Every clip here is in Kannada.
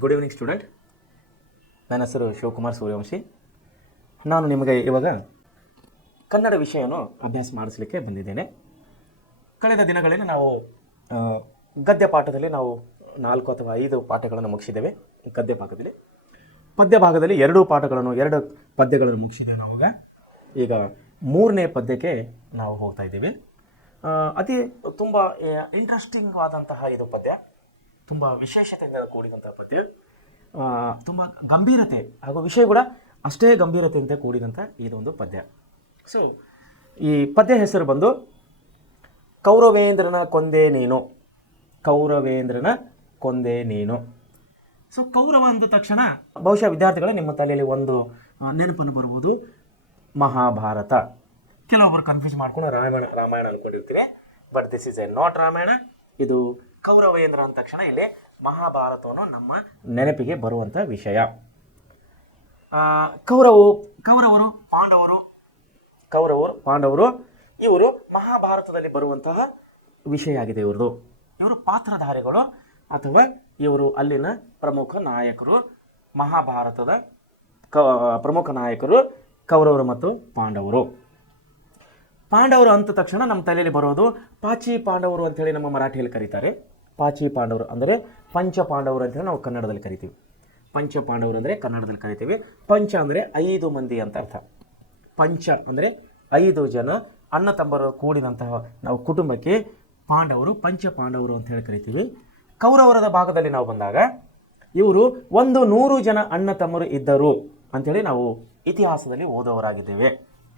Good evening student. ನನ್ನ ಹೆಸರು ಶಿವಕುಮಾರ್ ಸೂರ್ಯವಂಶಿ. ನಾನು ನಿಮಗೆ ಇವಾಗ ಕನ್ನಡ ವಿಷಯವನ್ನು ಅಭ್ಯಾಸ ಮಾಡಿಸಲಿಕ್ಕೆ ಬಂದಿದ್ದೇನೆ. ಕಳೆದ ದಿನಗಳಲ್ಲಿ ನಾವು ಗದ್ಯ ಪಾಠದಲ್ಲಿ ನಾವು 4 ಅಥವಾ 5 ಪಾಠಗಳನ್ನು ಮುಗಿಸಿದ್ದೇವೆ. ಗದ್ಯ ಭಾಗದಲ್ಲಿ ಪದ್ಯ ಭಾಗದಲ್ಲಿ 2 ಪದ್ಯಗಳನ್ನು ಮುಗಿಸಿದ್ದೇವೆ. ನಾವು ಈಗ 3ನೇ ಪದ್ಯಕ್ಕೆ ನಾವು ಹೋಗ್ತಾ ಇದ್ದೀವಿ. ಅತಿ ತುಂಬ ಇಂಟ್ರೆಸ್ಟಿಂಗ್ ಆದಂತಹ ಇದು ಪದ್ಯ, ತುಂಬ ವಿಶೇಷತೆಯಿಂದ ಕೂಡಿದಂತಹ ಪದ್ಯ, ತುಂಬ ಗಂಭೀರತೆ ಹಾಗೂ ವಿಷಯ ಕೂಡ ಅಷ್ಟೇ ಗಂಭೀರತೆಯಿಂದ ಕೂಡಿದಂಥ ಇದೊಂದು ಪದ್ಯ. ಸೊ ಈ ಪದ್ಯ ಹೆಸರು ಬಂದು ಕೌರವೇಂದ್ರನ ಕೊಂದೆ ನೀನು. ಕೌರವೇಂದ್ರನ ಕೊಂದೆ ನೀನು. ಸೊ ಕೌರವ ಅಂದ ತಕ್ಷಣ ಬಹುಶಃ ವಿದ್ಯಾರ್ಥಿಗಳು ನಿಮ್ಮ ತಲೆಯಲ್ಲಿ ಒಂದು ನೆನಪನ್ನು ಬರ್ಬೋದು, ಮಹಾಭಾರತ. ಕೆಲವೊಬ್ಬರು ಕನ್ಫ್ಯೂಸ್ ಮಾಡ್ಕೊಂಡು ರಾಮಾಯಣ ಅನ್ಕೊಂಡಿರ್ತೀವಿ. But this is a not Ramayana. ಇದು ಕೌರವೇಂದ್ರ ಅಂದ ತಕ್ಷಣ ಇಲ್ಲಿ ಮಹಾಭಾರತವನ್ನು ನಮ್ಮ ನೆನಪಿಗೆ ಬರುವಂಥ ವಿಷಯ. ಕೌರವರು ಪಾಂಡವರು ಇವರು ಮಹಾಭಾರತದಲ್ಲಿ ಬರುವಂತಹ ವಿಷಯ ಆಗಿದೆ. ಇವರು ಪಾತ್ರಧಾರಿಗಳು ಅಥವಾ ಇವರು ಅಲ್ಲಿನ ಪ್ರಮುಖ ನಾಯಕರು. ಮಹಾಭಾರತದ ಪ್ರಮುಖ ನಾಯಕರು ಕೌರವರು ಮತ್ತು ಪಾಂಡವರು. ಪಾಂಡವರು ಅಂದ ತಕ್ಷಣ ನಮ್ಮ ತಲೆಯಲ್ಲಿ ಬರೋದು ಪಾಚಿ ಪಾಂಡವರು ಅಂಥೇಳಿ ನಮ್ಮ ಮರಾಠಿಯಲ್ಲಿ ಕರೀತಾರೆ. ಪಾಚಿ ಪಾಂಡವರು ಅಂದರೆ ಪಂಚ ಪಾಂಡವರು ಅಂತೇಳಿ ನಾವು ಕನ್ನಡದಲ್ಲಿ ಕರಿತೀವಿ. ಪಂಚ ಪಾಂಡವರು ಅಂದರೆ ಕನ್ನಡದಲ್ಲಿ ಕರಿತೀವಿ. ಪಂಚ ಅಂದರೆ 5 ಮಂದಿ ಅಂತ ಅರ್ಥ. ಪಂಚ ಅಂದರೆ 5 ಜನ ಅಣ್ಣ ತಮ್ಮರು ಕೂಡಿದಂತಹ ನಾವು ಕುಟುಂಬಕ್ಕೆ ಪಾಂಡವರು, ಪಂಚ ಪಾಂಡವರು ಅಂತ ಹೇಳಿ ಕರಿತೀವಿ. ಕೌರವರದ ಭಾಗದಲ್ಲಿ ನಾವು ಬಂದಾಗ ಇವರು 100 ಜನ ಅಣ್ಣ ತಮ್ಮರು ಇದ್ದರು ಅಂಥೇಳಿ ನಾವು ಇತಿಹಾಸದಲ್ಲಿ ಓದೋರಾಗಿದ್ದೇವೆ.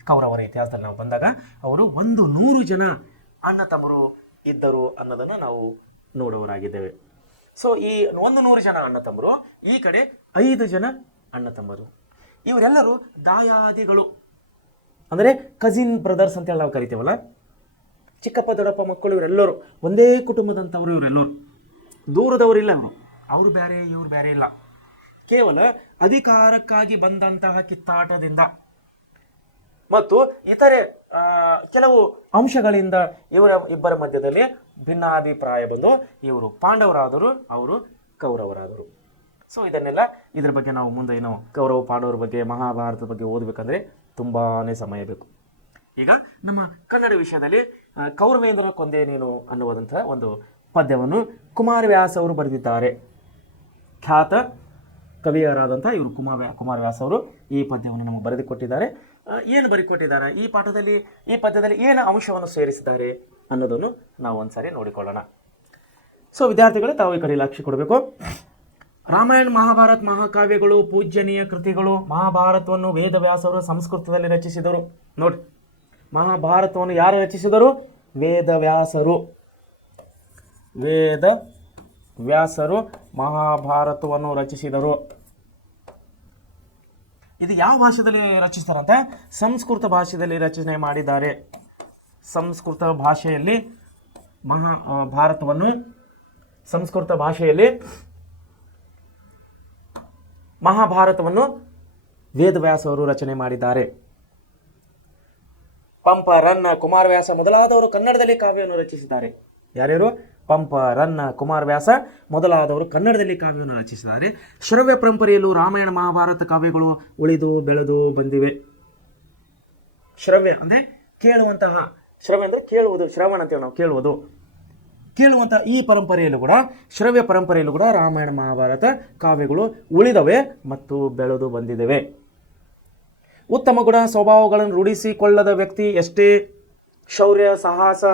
ಕೌರವರ ಇತಿಹಾಸದಲ್ಲಿ ನಾವು ಬಂದಾಗ ಅವರು 100 ಜನ ಅಣ್ಣ ತಮ್ಮರು ಇದ್ದರು ಅನ್ನೋದನ್ನು ನಾವು ನೋಡುವರಾಗಿದ್ದೇವೆ. ಸೊ ಈ 100 ಜನ ಅಣ್ಣ ತಮ್ಮರು, ಈ ಕಡೆ 5 ಜನ ಅಣ್ಣ ತಮ್ಮರು. ಇವರೆಲ್ಲರೂ ದಾಯಾದಿಗಳು ಅಂದರೆ ಕಜಿನ್ ಬ್ರದರ್ಸ್ ಅಂತೇಳಿ ನಾವು ಕರಿತೇವಲ್ಲ. ಚಿಕ್ಕಪ್ಪ ದೊಡ್ಡಪ್ಪ ಮಕ್ಕಳು ಇವರೆಲ್ಲರೂ ಒಂದೇ ಕುಟುಂಬದಂಥವ್ರು. ಇವರೆಲ್ಲರೂ ದೂರದವರಿಲ್ಲ. ಅವರು ಬೇರೆ ಇವರು ಬೇರೆ ಇಲ್ಲ. ಕೇವಲ ಅಧಿಕಾರಕ್ಕಾಗಿ ಬಂದಂತಹ ಕಿತ್ತಾಟದಿಂದ ಮತ್ತು ಇತರೆ ಕೆಲವು ಅಂಶಗಳಿಂದ ಇವರ ಇಬ್ಬರ ಮಧ್ಯದಲ್ಲಿ ಭಿನ್ನಾಭಿಪ್ರಾಯ ಬಂದು ಇವರು ಪಾಂಡವರಾದರು, ಅವರು ಕೌರವರಾದರು. ಸೊ ಇದ್ರ ಬಗ್ಗೆ ನಾವು ಮುಂದೆ ಏನು ಕೌರವ ಪಾಂಡವರ ಬಗ್ಗೆ, ಮಹಾಭಾರತದ ಬಗ್ಗೆ ಓದಬೇಕಂದ್ರೆ ತುಂಬಾ ಸಮಯ ಬೇಕು. ಈಗ ನಮ್ಮ ಕನ್ನಡ ವಿಷಯದಲ್ಲಿ ಕೌರವೇಂದ್ರ ಕೊಂದೆ ನೀನು ಅನ್ನುವಂತಹ ಒಂದು ಪದ್ಯವನ್ನು ಕುಮಾರವ್ಯಾಸ ಅವರು ಬರೆದಿದ್ದಾರೆ. ಖ್ಯಾತ ಕವಿಯರಾದಂಥ ಇವರು ಕುಮಾರವ್ಯಾಸ ಅವರು ಈ ಪದ್ಯವನ್ನು ನಮಗೆ ಬರೆದುಕೊಟ್ಟಿದ್ದಾರೆ. ಏನು ಬರೆದುಕೊಟ್ಟಿದ್ದಾರೆ, ಈ ಪದ್ಯದಲ್ಲಿ ಏನು ಅಂಶವನ್ನು ಸೇರಿಸಿದ್ದಾರೆ ಅನ್ನೋದನ್ನು ನಾವು ಒಂದ್ಸಾರಿ ನೋಡಿಕೊಳ್ಳೋಣ. ಸೊ ವಿದ್ಯಾರ್ಥಿಗಳೇ, ತಾವು ಈ ಕಡೆ ಲಕ್ಷ್ಯ ಕೊಡಬೇಕು. ರಾಮಾಯಣ ಮಹಾಭಾರತ ಮಹಾಕಾವ್ಯಗಳು ಪೂಜ್ಯನೀಯ ಕೃತಿಗಳು. ಮಹಾಭಾರತವನ್ನು ವೇದವ್ಯಾಸರು ಸಂಸ್ಕೃತದಲ್ಲಿ ರಚಿಸಿದರು. ನೋಡಿ, ಮಹಾಭಾರತವನ್ನು ಯಾರು ರಚಿಸಿದರು? ವೇದವ್ಯಾಸರು ಮಹಾಭಾರತವನ್ನು ರಚಿಸಿದರು. ಇದು ಯಾವ ಭಾಷೆಯಲ್ಲಿ ರಚಿಸ್ತಾರಂತೆ? ಸಂಸ್ಕೃತ ಭಾಷೆಯಲ್ಲಿ ರಚನೆ ಮಾಡಿದ್ದಾರೆ. ಸಂಸ್ಕೃತ ಭಾಷೆಯಲ್ಲಿ ಮಹಾಭಾರತವನ್ನು ವೇದವ್ಯಾಸರು ರಚನೆ ಮಾಡಿದ್ದಾರೆ. ಪಂಪ, ರನ್ನ, ಕುಮಾರವ್ಯಾಸ ಮೊದಲಾದವರು ಕನ್ನಡದಲ್ಲಿ ಕಾವ್ಯವನ್ನು ರಚಿಸಿದ್ದಾರೆ. ಯಾರ್ಯಾರು? ಪಂಪ, ರನ್ನ, ಕುಮಾರವ್ಯಾಸ ಮೊದಲಾದವರು ಕನ್ನಡದಲ್ಲಿ ಕಾವ್ಯವನ್ನು ರಚಿಸಿದ್ದಾರೆ. ಶ್ರವ್ಯ ಪರಂಪರೆಯಲ್ಲೂ ರಾಮಾಯಣ ಮಹಾಭಾರತ ಕಾವ್ಯಗಳು ಉಳಿದು ಬೆಳೆದು ಬಂದಿವೆ. ಶ್ರವ್ಯ ಅಂದರೆ ಕೇಳುವಂತಹ, ಶ್ರವ್ಯ ಅಂದರೆ ಕೇಳುವುದು, ಶ್ರವಣ ಅಂತೇಳಿ ನಾವು ಕೇಳುವಂತಹ ಈ ಪರಂಪರೆಯಲ್ಲೂ ಕೂಡ, ಶ್ರವ್ಯ ಪರಂಪರೆಯಲ್ಲೂ ಕೂಡ ರಾಮಾಯಣ ಮಹಾಭಾರತ ಕಾವ್ಯಗಳು ಉಳಿದವೆ ಮತ್ತು ಬೆಳೆದು ಬಂದಿದ್ದೇವೆ. ಉತ್ತಮ ಗುಣ ಸ್ವಭಾವಗಳನ್ನು ರೂಢಿಸಿಕೊಳ್ಳದ ವ್ಯಕ್ತಿ ಎಷ್ಟೇ ಶೌರ್ಯ, ಸಾಹಸ,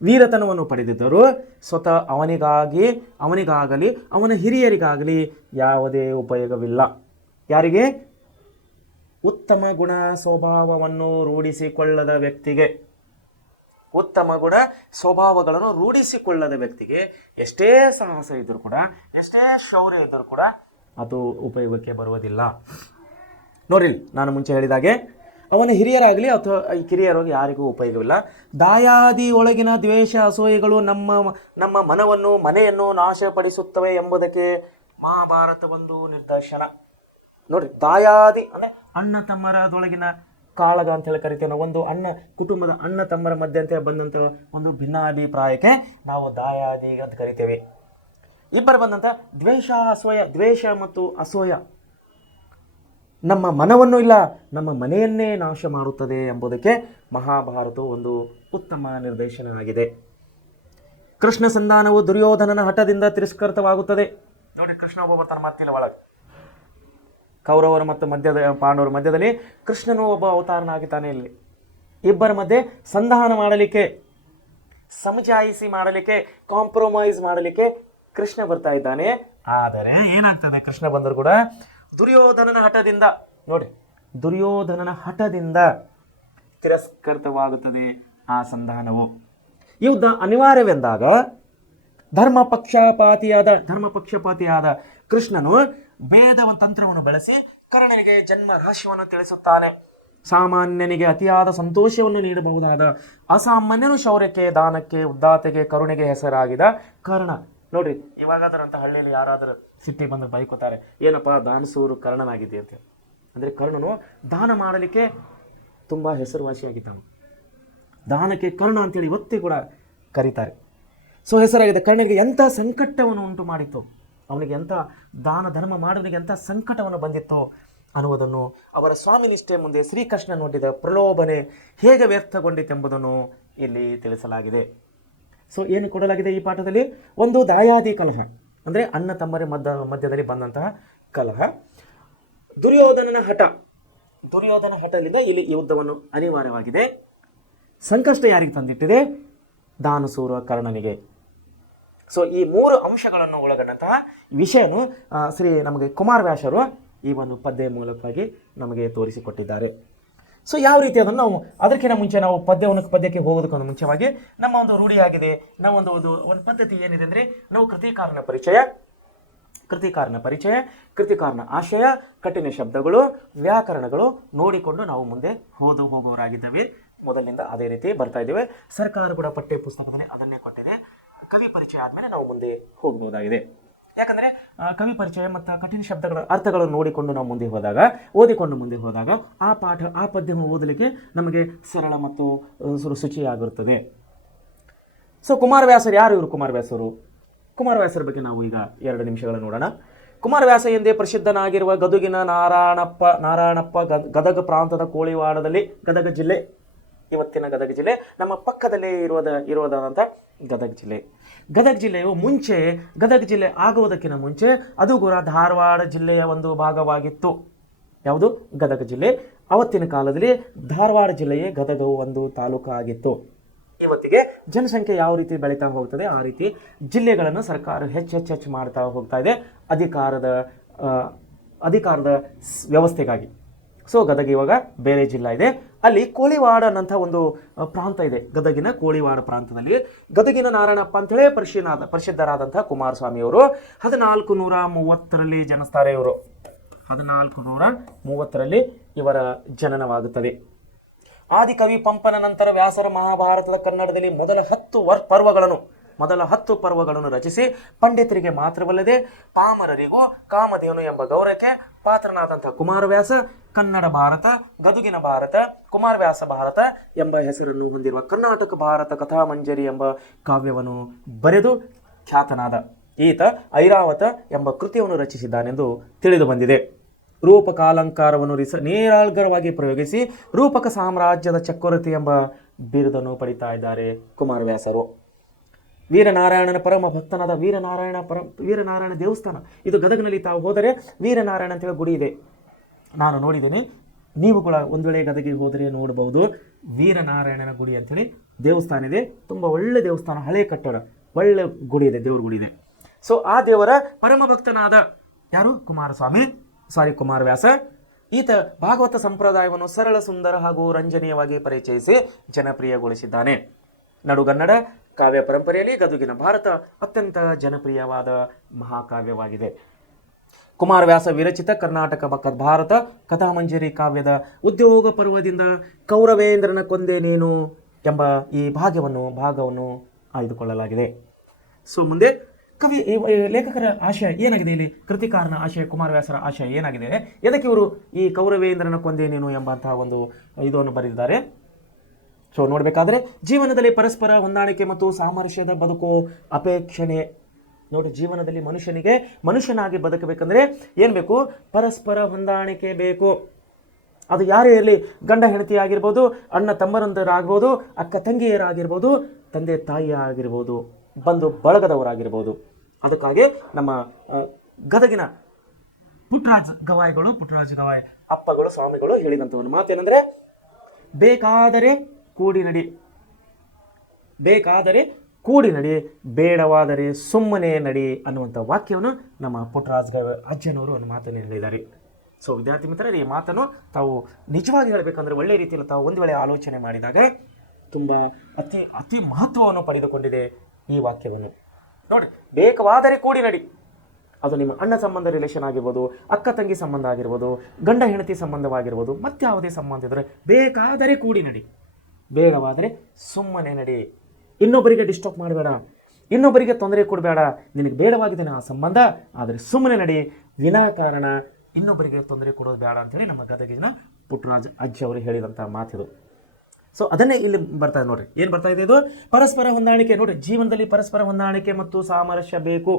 ವೀರತನವನ್ನು ಪಡೆದಿದ್ದರೂ ಸ್ವತಃ ಅವನಿಗಾಗಲಿ ಅವನ ಹಿರಿಯರಿಗಾಗಲಿ ಯಾವುದೇ ಉಪಯೋಗವಿಲ್ಲ. ಯಾರಿಗೆ? ಉತ್ತಮ ಗುಣ ಸ್ವಭಾವವನ್ನು ರೂಢಿಸಿಕೊಳ್ಳದ ವ್ಯಕ್ತಿಗೆ. ಉತ್ತಮ ಗುಣ ಸ್ವಭಾವಗಳನ್ನು ರೂಢಿಸಿಕೊಳ್ಳದ ವ್ಯಕ್ತಿಗೆ ಎಷ್ಟೇ ಸಾಹಸ ಇದ್ದರೂ ಕೂಡ, ಎಷ್ಟೇ ಶೌರ್ಯ ಇದ್ದರೂ ಕೂಡ ಅದು ಉಪಯೋಗಕ್ಕೆ ಬರುವುದಿಲ್ಲ. ನೋಡಿ, ನಾನು ಮುಂಚೆ ಹೇಳಿದಾಗೆ ಅವನ ಹಿರಿಯರಾಗಲಿ ಅಥವಾ ಕಿರಿಯರಾಗಿ ಯಾರಿಗೂ ಉಪಯೋಗವಿಲ್ಲ. ದಾಯಾದಿ ಒಳಗಿನ ದ್ವೇಷ ಅಸೂಯೆಗಳು ನಮ್ಮ ಮನೆಯನ್ನು ನಾಶಪಡಿಸುತ್ತವೆ ಎಂಬುದಕ್ಕೆ ಮಹಾಭಾರತ ಒಂದು ನಿದರ್ಶನ. ನೋಡಿ, ದಾಯಾದಿ ಅಂದರೆ ಅಣ್ಣ ತಮ್ಮರದೊಳಗಿನ ಕಾಳಗ ಅಂತ ಹೇಳಿ ಕರಿತೇವೆ. ಒಂದು ಕುಟುಂಬದ ಅಣ್ಣ ತಮ್ಮರ ಮಧ್ಯೆ ಅಂತ ಬಂದಂಥ ಒಂದು ಭಿನ್ನಾಭಿಪ್ರಾಯಕ್ಕೆ ನಾವು ದಾಯಾದಿ ಅಂತ ಕರಿತೇವೆ. ಇಬ್ಬರು ಬಂದಂಥ ದ್ವೇಷ ಅಸೂಯ, ದ್ವೇಷ ಮತ್ತು ಅಸೂಯ ನಮ್ಮ ಮನವನ್ನು ಇಲ್ಲ ನಮ್ಮ ಮನೆಯನ್ನೇ ನಾಶ ಮಾಡುತ್ತದೆ ಎಂಬುದಕ್ಕೆ ಮಹಾಭಾರತವು ಒಂದು ಉತ್ತಮ ನಿರ್ದೇಶನವಾಗಿದೆ. ಕೃಷ್ಣ ಸಂಧಾನವು ದುರ್ಯೋಧನನ ಹಠದಿಂದ ತಿರಸ್ಕೃತವಾಗುತ್ತದೆ. ನೋಡಿ, ಕೃಷ್ಣ ಒಬ್ಬ ಬರ್ತಾನೆ ಮಾತಿನ ಒಳಗೆ, ಕೌರವರ ಮತ್ತು ಪಾಂಡವರ ಮಧ್ಯದಲ್ಲಿ ಕೃಷ್ಣನು ಒಬ್ಬ ಅವತಾರನಾಗಿದ್ದಾನೆ. ಇಲ್ಲಿ ಇಬ್ಬರ ಮಧ್ಯೆ ಸಂಧಾನ ಮಾಡಲಿಕ್ಕೆ, ಸಮಜಾಯಿಸಿ ಮಾಡಲಿಕ್ಕೆ, ಕಾಂಪ್ರಮೈಸ್ ಮಾಡಲಿಕ್ಕೆ ಕೃಷ್ಣ ಬರ್ತಾ ಇದ್ದಾನೆ. ಆದರೆ ಏನಾಗ್ತದೆ, ಕೃಷ್ಣ ಬಂದರೂ ಕೂಡ ದುರ್ಯೋಧನನ ಹಠದಿಂದ, ನೋಡಿ, ದುರ್ಯೋಧನನ ಹಠದಿಂದ ತಿರಸ್ಕೃತವಾಗುತ್ತದೆ ಆ ಸಂಧಾನವು. ಯುದ್ಧ ಅನಿವಾರ್ಯವೆಂದಾಗ ಧರ್ಮ ಪಕ್ಷಪಾತಿಯಾದ ಕೃಷ್ಣನು ಭೇದವ ತಂತ್ರವನ್ನು ಬಳಸಿ ಕರ್ಣನಿಗೆ ಜನ್ಮ ರಹಸ್ಯವನ್ನು ತಿಳಿಸುತ್ತಾನೆ. ಸಾಮಾನ್ಯನಿಗೆ ಅತಿಯಾದ ಸಂತೋಷವನ್ನು ನೀಡಬಹುದಾದ ಅಸಾಮಾನ್ಯನು ಶೌರ್ಯಕ್ಕೆ, ದಾನಕ್ಕೆ, ಉದಾತ್ತತೆಗೆ, ಕರುಣೆಗೆ ಹೆಸರಾಗಿದ ಕರ್ಣ. ನೋಡ್ರಿ, ಇವಾಗಾದ್ರಂತ ಹಳ್ಳಿಯಲ್ಲಿ ಯಾರಾದರೂ ಸಿಟ್ಟಿ ಬಂದು ಬೈಕೋತಾರೆ, ಏನಪ್ಪ ದಾನಸೂರು ಕರ್ಣನಾಗಿದೆ ಅಂತ. ಅಂದರೆ ಕರ್ಣನು ದಾನ ಮಾಡಲಿಕ್ಕೆ ತುಂಬ ಹೆಸರುವಾಸಿಯಾಗಿದ್ದಾನೆ. ದಾನಕ್ಕೆ ಕರ್ಣ ಅಂತೇಳಿ ಇವತ್ತೇ ಕೂಡ ಕರೀತಾರೆ. ಸೊ ಹೆಸರಾಗಿದೆ. ಕರ್ಣನಿಗೆ ಎಂಥ ಸಂಕಟವನ್ನು ಉಂಟು ಮಾಡಿತ್ತು, ಅವನಿಗೆ ಎಂಥ ದಾನ ಧರ್ಮ ಮಾಡೋನಿಗೆ ಎಂಥ ಸಂಕಟವನ್ನು ಬಂದಿತ್ತು ಅನ್ನುವುದನ್ನು ಅವರ ಸ್ವಾಮಿ ನಿಷ್ಠೆ ಮುಂದೆ ಶ್ರೀಕೃಷ್ಣ ನೋಡಿದ ಪ್ರಲೋಭನೆ ಹೇಗೆ ವ್ಯರ್ಥಗೊಂಡಿತೆಂಬುದನ್ನು ಇಲ್ಲಿ ತಿಳಿಸಲಾಗಿದೆ. ಸೊ ಏನು ಕೊಡಲಾಗಿದೆ ಈ ಪಾಠದಲ್ಲಿ? ಒಂದು ದಾಯಾದಿ ಕಲಹ, ಅಂದರೆ ಅಣ್ಣ ತಮ್ಮರ ಮಧ್ಯದಲ್ಲಿ ಬಂದಂತಹ ಕಲಹ. ದುರ್ಯೋಧನನ ಹಠದಿಂದ ಇಲ್ಲಿ ಯುದ್ಧವನ್ನು ಅನಿವಾರ್ಯವಾಗಿದೆ. ಸಂಕಷ್ಟ ಯಾರಿಗೆ ತಂದಿಟ್ಟಿದೆ? ದಾನಸೂರ ಕರ್ಣನಿಗೆ. ಸೊ ಈ 3 ಅಂಶಗಳನ್ನು ಒಳಗೊಂಡಂತಹ ವಿಷಯನು ನಮಗೆ ಕುಮಾರವ್ಯಾಸರು ಈ ಒಂದು ಪದ್ಯ ಮೂಲಕವಾಗಿ ನಮಗೆ ತೋರಿಸಿಕೊಟ್ಟಿದ್ದಾರೆ. ಸೊ ಯಾವ ರೀತಿ ಅದನ್ನು ನಾವು ಅದಕ್ಕಿಂತ ಮುಂಚೆ ನಾವು ಪದ್ಯಕ್ಕೆ ಹೋಗೋದಕ್ಕೊಂದು ಮುಂಚೆವಾಗಿ ನಮ್ಮ ಒಂದು ರೂಢಿಯಾಗಿದೆ, ನಾವು ಒಂದು ಪದ್ಧತಿ ಏನಿದೆ ಅಂದರೆ, ನಾವು ಕೃತಿಕಾರನ ಪರಿಚಯ, ಕೃತಿಕಾರನ ಆಶಯ, ಕಠಿಣ ಶಬ್ದಗಳು, ವ್ಯಾಕರಣಗಳು ನೋಡಿಕೊಂಡು ನಾವು ಮುಂದೆ ಹೋಗೋರಾಗಿದ್ದೇವೆ. ಮೊದಲಿನಿಂದ ಅದೇ ರೀತಿ ಬರ್ತಾ ಇದ್ದೇವೆ. ಸರ್ಕಾರ ಕೂಡ ಪಠ್ಯ ಪುಸ್ತಕದಲ್ಲಿ ಅದನ್ನೇ ಕೊಟ್ಟಿದೆ. ಕವಿ ಪರಿಚಯ ಆದಮೇಲೆ ನಾವು ಮುಂದೆ ಹೋಗಬಹುದಾಗಿದೆ. ಯಾಕಂದರೆ ಕವಿ ಪರಿಚಯ ಮತ್ತು ಕಠಿಣ ಶಬ್ದಗಳ ಅರ್ಥಗಳನ್ನು ನೋಡಿಕೊಂಡು ನಾವು ಓದಿಕೊಂಡು ಮುಂದೆ ಹೋದಾಗ ಆ ಪದ್ಯವನ್ನು ಓದಲಿಕ್ಕೆ ನಮಗೆ ಸರಳ ಮತ್ತು ಶುಚಿಯಾಗಿರುತ್ತದೆ. ಸೊ ಕುಮಾರವ್ಯಾಸರು ಯಾರು? ಇವರು ಕುಮಾರವ್ಯಾಸರ ಬಗ್ಗೆ ನಾವು ಈಗ 2 ನಿಮಿಷಗಳನ್ನು ನೋಡೋಣ. ಕುಮಾರವ್ಯಾಸ ಎಂದೇ ಪ್ರಸಿದ್ಧನಾಗಿರುವ ಗದುಗಿನ ನಾರಾಯಣಪ್ಪ ಗದಗ ಪ್ರಾಂತದ ಕೋಳಿವಾಡದಲ್ಲಿ, ಗದಗ ಜಿಲ್ಲೆ, ಇವತ್ತಿನ ಗದಗ ಜಿಲ್ಲೆ ನಮ್ಮ ಪಕ್ಕದಲ್ಲೇ ಇರುವುದಾದಂಥ ಗದಗ ಜಿಲ್ಲೆಯು ಗದಗ ಜಿಲ್ಲೆ ಆಗುವುದಕ್ಕಿಂತ ಮುಂಚೆ ಅದು ಕೂಡ ಧಾರವಾಡ ಜಿಲ್ಲೆಯ ಒಂದು ಭಾಗವಾಗಿತ್ತು. ಯಾವುದು? ಗದಗ ಜಿಲ್ಲೆ. ಅವತ್ತಿನ ಕಾಲದಲ್ಲಿ ಧಾರವಾಡ ಜಿಲ್ಲೆಯೇ ಗದಗವು ಒಂದು ತಾಲೂಕು ಆಗಿತ್ತು. ಇವತ್ತಿಗೆ ಜನಸಂಖ್ಯೆ ಯಾವ ರೀತಿ ಬೆಳೀತಾ ಹೋಗ್ತದೆ ಆ ರೀತಿ ಜಿಲ್ಲೆಗಳನ್ನು ಸರ್ಕಾರ ಹೆಚ್ಚು ಮಾಡ್ತಾ ಹೋಗ್ತಾ ಇದೆ ಅಧಿಕಾರದ ವ್ಯವಸ್ಥೆಗಾಗಿ. ಸೊ ಗದಗ ಇವಾಗ ಬೇರೆ ಜಿಲ್ಲಾ ಇದೆ. ಅಲ್ಲಿ ಕೋಳಿವಾಡ ಅನ್ನಂಥ ಒಂದು ಪ್ರಾಂತ ಇದೆ. ಗದಗಿನ ಕೋಳಿವಾಡ ಪ್ರಾಂತದಲ್ಲಿ ಗದಗಿನ ನಾರಾಯಣಪ್ಪ ಅಂತೇಳಿ ಪ್ರಸಿದ್ಧರಾದಂಥ ಕುಮಾರಸ್ವಾಮಿಯವರು 1430ರಲ್ಲಿ ಜನಿಸ್ತಾರೆ. ಇವರು 1430ರಲ್ಲಿ ಇವರ ಜನನವಾಗುತ್ತದೆ. ಆದಿಕವಿ ಪಂಪನ ನಂತರ ವ್ಯಾಸರ ಮಹಾಭಾರತದ ಕನ್ನಡದಲ್ಲಿ ಮೊದಲ 10 ಪರ್ವಗಳನ್ನು ರಚಿಸಿ ಪಂಡಿತರಿಗೆ ಮಾತ್ರವಲ್ಲದೆ ಪಾಮರರಿಗೂ ಕಾಮಧೇನು ಎಂಬ ಗೌರವಕ್ಕೆ ಪಾತ್ರನಾದಂಥ ಕುಮಾರವ್ಯಾಸ ಕನ್ನಡ ಭಾರತ, ಗದುಗಿನ ಭಾರತ, ಕುಮಾರವ್ಯಾಸ ಭಾರತ ಎಂಬ ಹೆಸರನ್ನು ಹೊಂದಿರುವ ಕರ್ನಾಟಕ ಭಾರತ ಕಥಾಮಂಜರಿ ಎಂಬ ಕಾವ್ಯವನ್ನು ಬರೆದು ಖ್ಯಾತನಾದ ಈತ ಐರಾವತ ಎಂಬ ಕೃತಿಯನ್ನು ರಚಿಸಿದ್ದಾನೆಂದು ತಿಳಿದು ಬಂದಿದೆ. ರೂಪಕಾಲಂಕಾರವನ್ನು ನೇರಾಳ್ಗರವಾಗಿ ಪ್ರಯೋಗಿಸಿ ರೂಪಕ ಸಾಮ್ರಾಜ್ಯದ ಚಕ್ರವರ್ತಿ ಎಂಬ ಬಿರುದನ್ನು ಪಡಿತಾ ಇದ್ದಾರೆ ಕುಮಾರವ್ಯಾಸರು. ವೀರನಾರಾಯಣನ ಪರಮ ಭಕ್ತನಾದ ವೀರನಾರಾಯಣ ದೇವಸ್ಥಾನ ಇದು ಗದಗನಲ್ಲಿ ತಾವು ಹೋದರೆ ವೀರನಾರಾಯಣ ಅಂತೇಳಿ ಗುಡಿ ಇದೆ. ನಾನು ನೋಡಿದ್ದೀನಿ, ನೀವು ಕೂಡ ಒಂದು ವೇಳೆ ಗದಗಿಗೆ ಹೋದರೆ ನೋಡಬಹುದು. ವೀರನಾರಾಯಣನ ಗುಡಿ ಅಂತೇಳಿ ದೇವಸ್ಥಾನ ಇದೆ. ತುಂಬ ಒಳ್ಳೆ ದೇವಸ್ಥಾನ, ಹಳೆ ಕಟ್ಟಡ, ಒಳ್ಳೆ ಗುಡಿ ಇದೆ, ದೇವ್ರ ಗುಡಿ ಇದೆ. ಸೊ ಆ ದೇವರ ಪರಮ ಭಕ್ತನಾದ ಯಾರು? ಕುಮಾರವ್ಯಾಸ. ಈತ ಭಾಗವತ ಸಂಪ್ರದಾಯವನ್ನು ಸರಳ, ಸುಂದರ ಹಾಗೂ ರಂಜನೀಯವಾಗಿ ಪರಿಚಯಿಸಿ ಜನಪ್ರಿಯಗೊಳಿಸಿದ್ದಾನೆ. ನಡುಗನ್ನಡ ಕಾವ್ಯ ಪರಂಪರೆಯಲ್ಲಿ ಗದುಗಿನ ಭಾರತ ಅತ್ಯಂತ ಜನಪ್ರಿಯವಾದ ಮಹಾಕಾವ್ಯವಾಗಿದೆ. ಕುಮಾರವ್ಯಾಸ ವಿರಚಿತ ಕರ್ನಾಟಕ ಭಾರತ ಕಥಾಮಂಜರಿ ಕಾವ್ಯದ ಉದ್ಯೋಗ ಪರ್ವದಿಂದ ಕೌರವೇಂದ್ರನ ಕೊಂದೆ ನೀನು ಎಂಬ ಈ ಭಾಗವನ್ನು ಆಯ್ದುಕೊಳ್ಳಲಾಗಿದೆ. ಸೊ ಮುಂದೆ ಲೇಖಕರ ಆಶಯ ಏನಾಗಿದೆ? ಇಲ್ಲಿ ಕೃತಿಕಾರನ ಆಶಯ, ಕುಮಾರವ್ಯಾಸರ ಆಶಯ ಏನಾಗಿದೆ? ಎದಕ್ಕೆ ಇವರು ಈ ಕೌರವೇಂದ್ರನ ಕೊಂದೆ ನೀನು ಎಂಬಂತಹ ಒಂದು ಇದನ್ನು ಬರೆದಿದ್ದಾರೆ? ಸೊ ನೋಡಬೇಕಾದ್ರೆ ಜೀವನದಲ್ಲಿ ಪರಸ್ಪರ ಹೊಂದಾಣಿಕೆ ಮತ್ತು ಸಾಮರಸ್ಯದ ಬದುಕು ಅಪೇಕ್ಷಣೆ ನೋಡಿ, ಜೀವನದಲ್ಲಿ ಮನುಷ್ಯನಾಗಿ ಬದುಕಬೇಕಂದ್ರೆ ಏನು ಬೇಕು? ಪರಸ್ಪರ ಹೊಂದಾಣಿಕೆ ಬೇಕು. ಅದು ಯಾರೇ ಇರಲಿ, ಗಂಡ ಹೆಂಡತಿ ಆಗಿರ್ಬೋದು, ಅಣ್ಣ ತಮ್ಮರಂದರಾಗ್ಬೋದು, ಅಕ್ಕ ತಂಗಿಯರಾಗಿರ್ಬೋದು, ತಂದೆ ತಾಯಿ ಆಗಿರ್ಬೋದು, ಬಂಧು ಬಳಗದವರಾಗಿರ್ಬೋದು. ಅದಕ್ಕಾಗಿ ನಮ್ಮ ಗದಗಿನ ಪುಟ್ಟರಾಜ ಗವಾಯಿ ಅಪ್ಪಗಳು ಸ್ವಾಮಿಗಳು ಹೇಳಿದಂಥ ಒಂದು ಮಾತೇನೆಂದರೆ, ಬೇಕಾದರೆ ಕೂಡಿ ನಡಿ, ಬೇಡವಾದರೆ ಸುಮ್ಮನೆ ನಡಿ ಅನ್ನುವಂಥ ವಾಕ್ಯವನ್ನು ನಮ್ಮ ಪುಟ್ಟರಾಜ ಅಜ್ಜನವರು ಒಂದು ಮಾತನ್ನು ಹೇಳಿದ್ದಾರೆ. ಸೊ ವಿದ್ಯಾರ್ಥಿ ಮಿತ್ರರೇ, ಈ ಮಾತನ್ನು ತಾವು ನಿಜವಾಗಿ ಹೇಳಬೇಕಂದ್ರೆ ಒಳ್ಳೆಯ ರೀತಿಯಲ್ಲಿ ತಾವು ಒಂದು ವೇಳೆ ಆಲೋಚನೆ ಮಾಡಿದಾಗ ತುಂಬ ಅತಿ ಮಹತ್ವವನ್ನು ಪಡೆದುಕೊಂಡಿದೆ ಈ ವಾಕ್ಯವನ್ನು. ನೋಡಿ, ಬೇಕಾದರೆ ಕೂಡಿ ನಡಿ. ಅದು ನಿಮ್ಮ ಅಣ್ಣ ಸಂಬಂಧ ರಿಲೇಷನ್ ಆಗಿರ್ಬೋದು, ಅಕ್ಕ ತಂಗಿ ಸಂಬಂಧ ಆಗಿರ್ಬೋದು, ಗಂಡ ಹೆಂಡತಿ ಸಂಬಂಧವಾಗಿರ್ಬೋದು, ಮತ್ಯಾವುದೇ ಸಂಬಂಧ ಇದ್ದರೆ ಬೇಕಾದರೆ ಕೂಡಿ ನಡಿ, ಬೇಡವಾದರೆ ಸುಮ್ಮನೆ ನಡಿ. ಇನ್ನೊಬ್ಬರಿಗೆ ಡಿಸ್ಟರ್ಬ್ ಮಾಡಬೇಡ, ಇನ್ನೊಬ್ಬರಿಗೆ ತೊಂದರೆ ಕೊಡಬೇಡ. ನಿನಗೆ ಬೇಡವಾಗಿದೆ ಆ ಸಂಬಂಧ, ಆದರೆ ಸುಮ್ಮನೆ ನಡಿ, ವಿನಾಕಾರಣ ಇನ್ನೊಬ್ಬರಿಗೆ ತೊಂದರೆ ಕೊಡೋದು ಬೇಡ ಅಂತೇಳಿ ನಮ್ಮ ಗದಗಿನ ಪುಟ್ಟರಾಜ ಅಜ್ಜಿ ಅವರು ಹೇಳಿದಂಥ ಮಾತಿದು. ಸೊ ಅದನ್ನೇ ಇಲ್ಲಿ ಬರ್ತಾ ಇದೆ ನೋಡ್ರಿ. ಏನು ಬರ್ತಾ ಇದೆ? ಇದು ಪರಸ್ಪರ ಹೊಂದಾಣಿಕೆ. ನೋಡಿ, ಜೀವನದಲ್ಲಿ ಪರಸ್ಪರ ಹೊಂದಾಣಿಕೆ ಮತ್ತು ಸಾಮರಸ್ಯ ಬೇಕು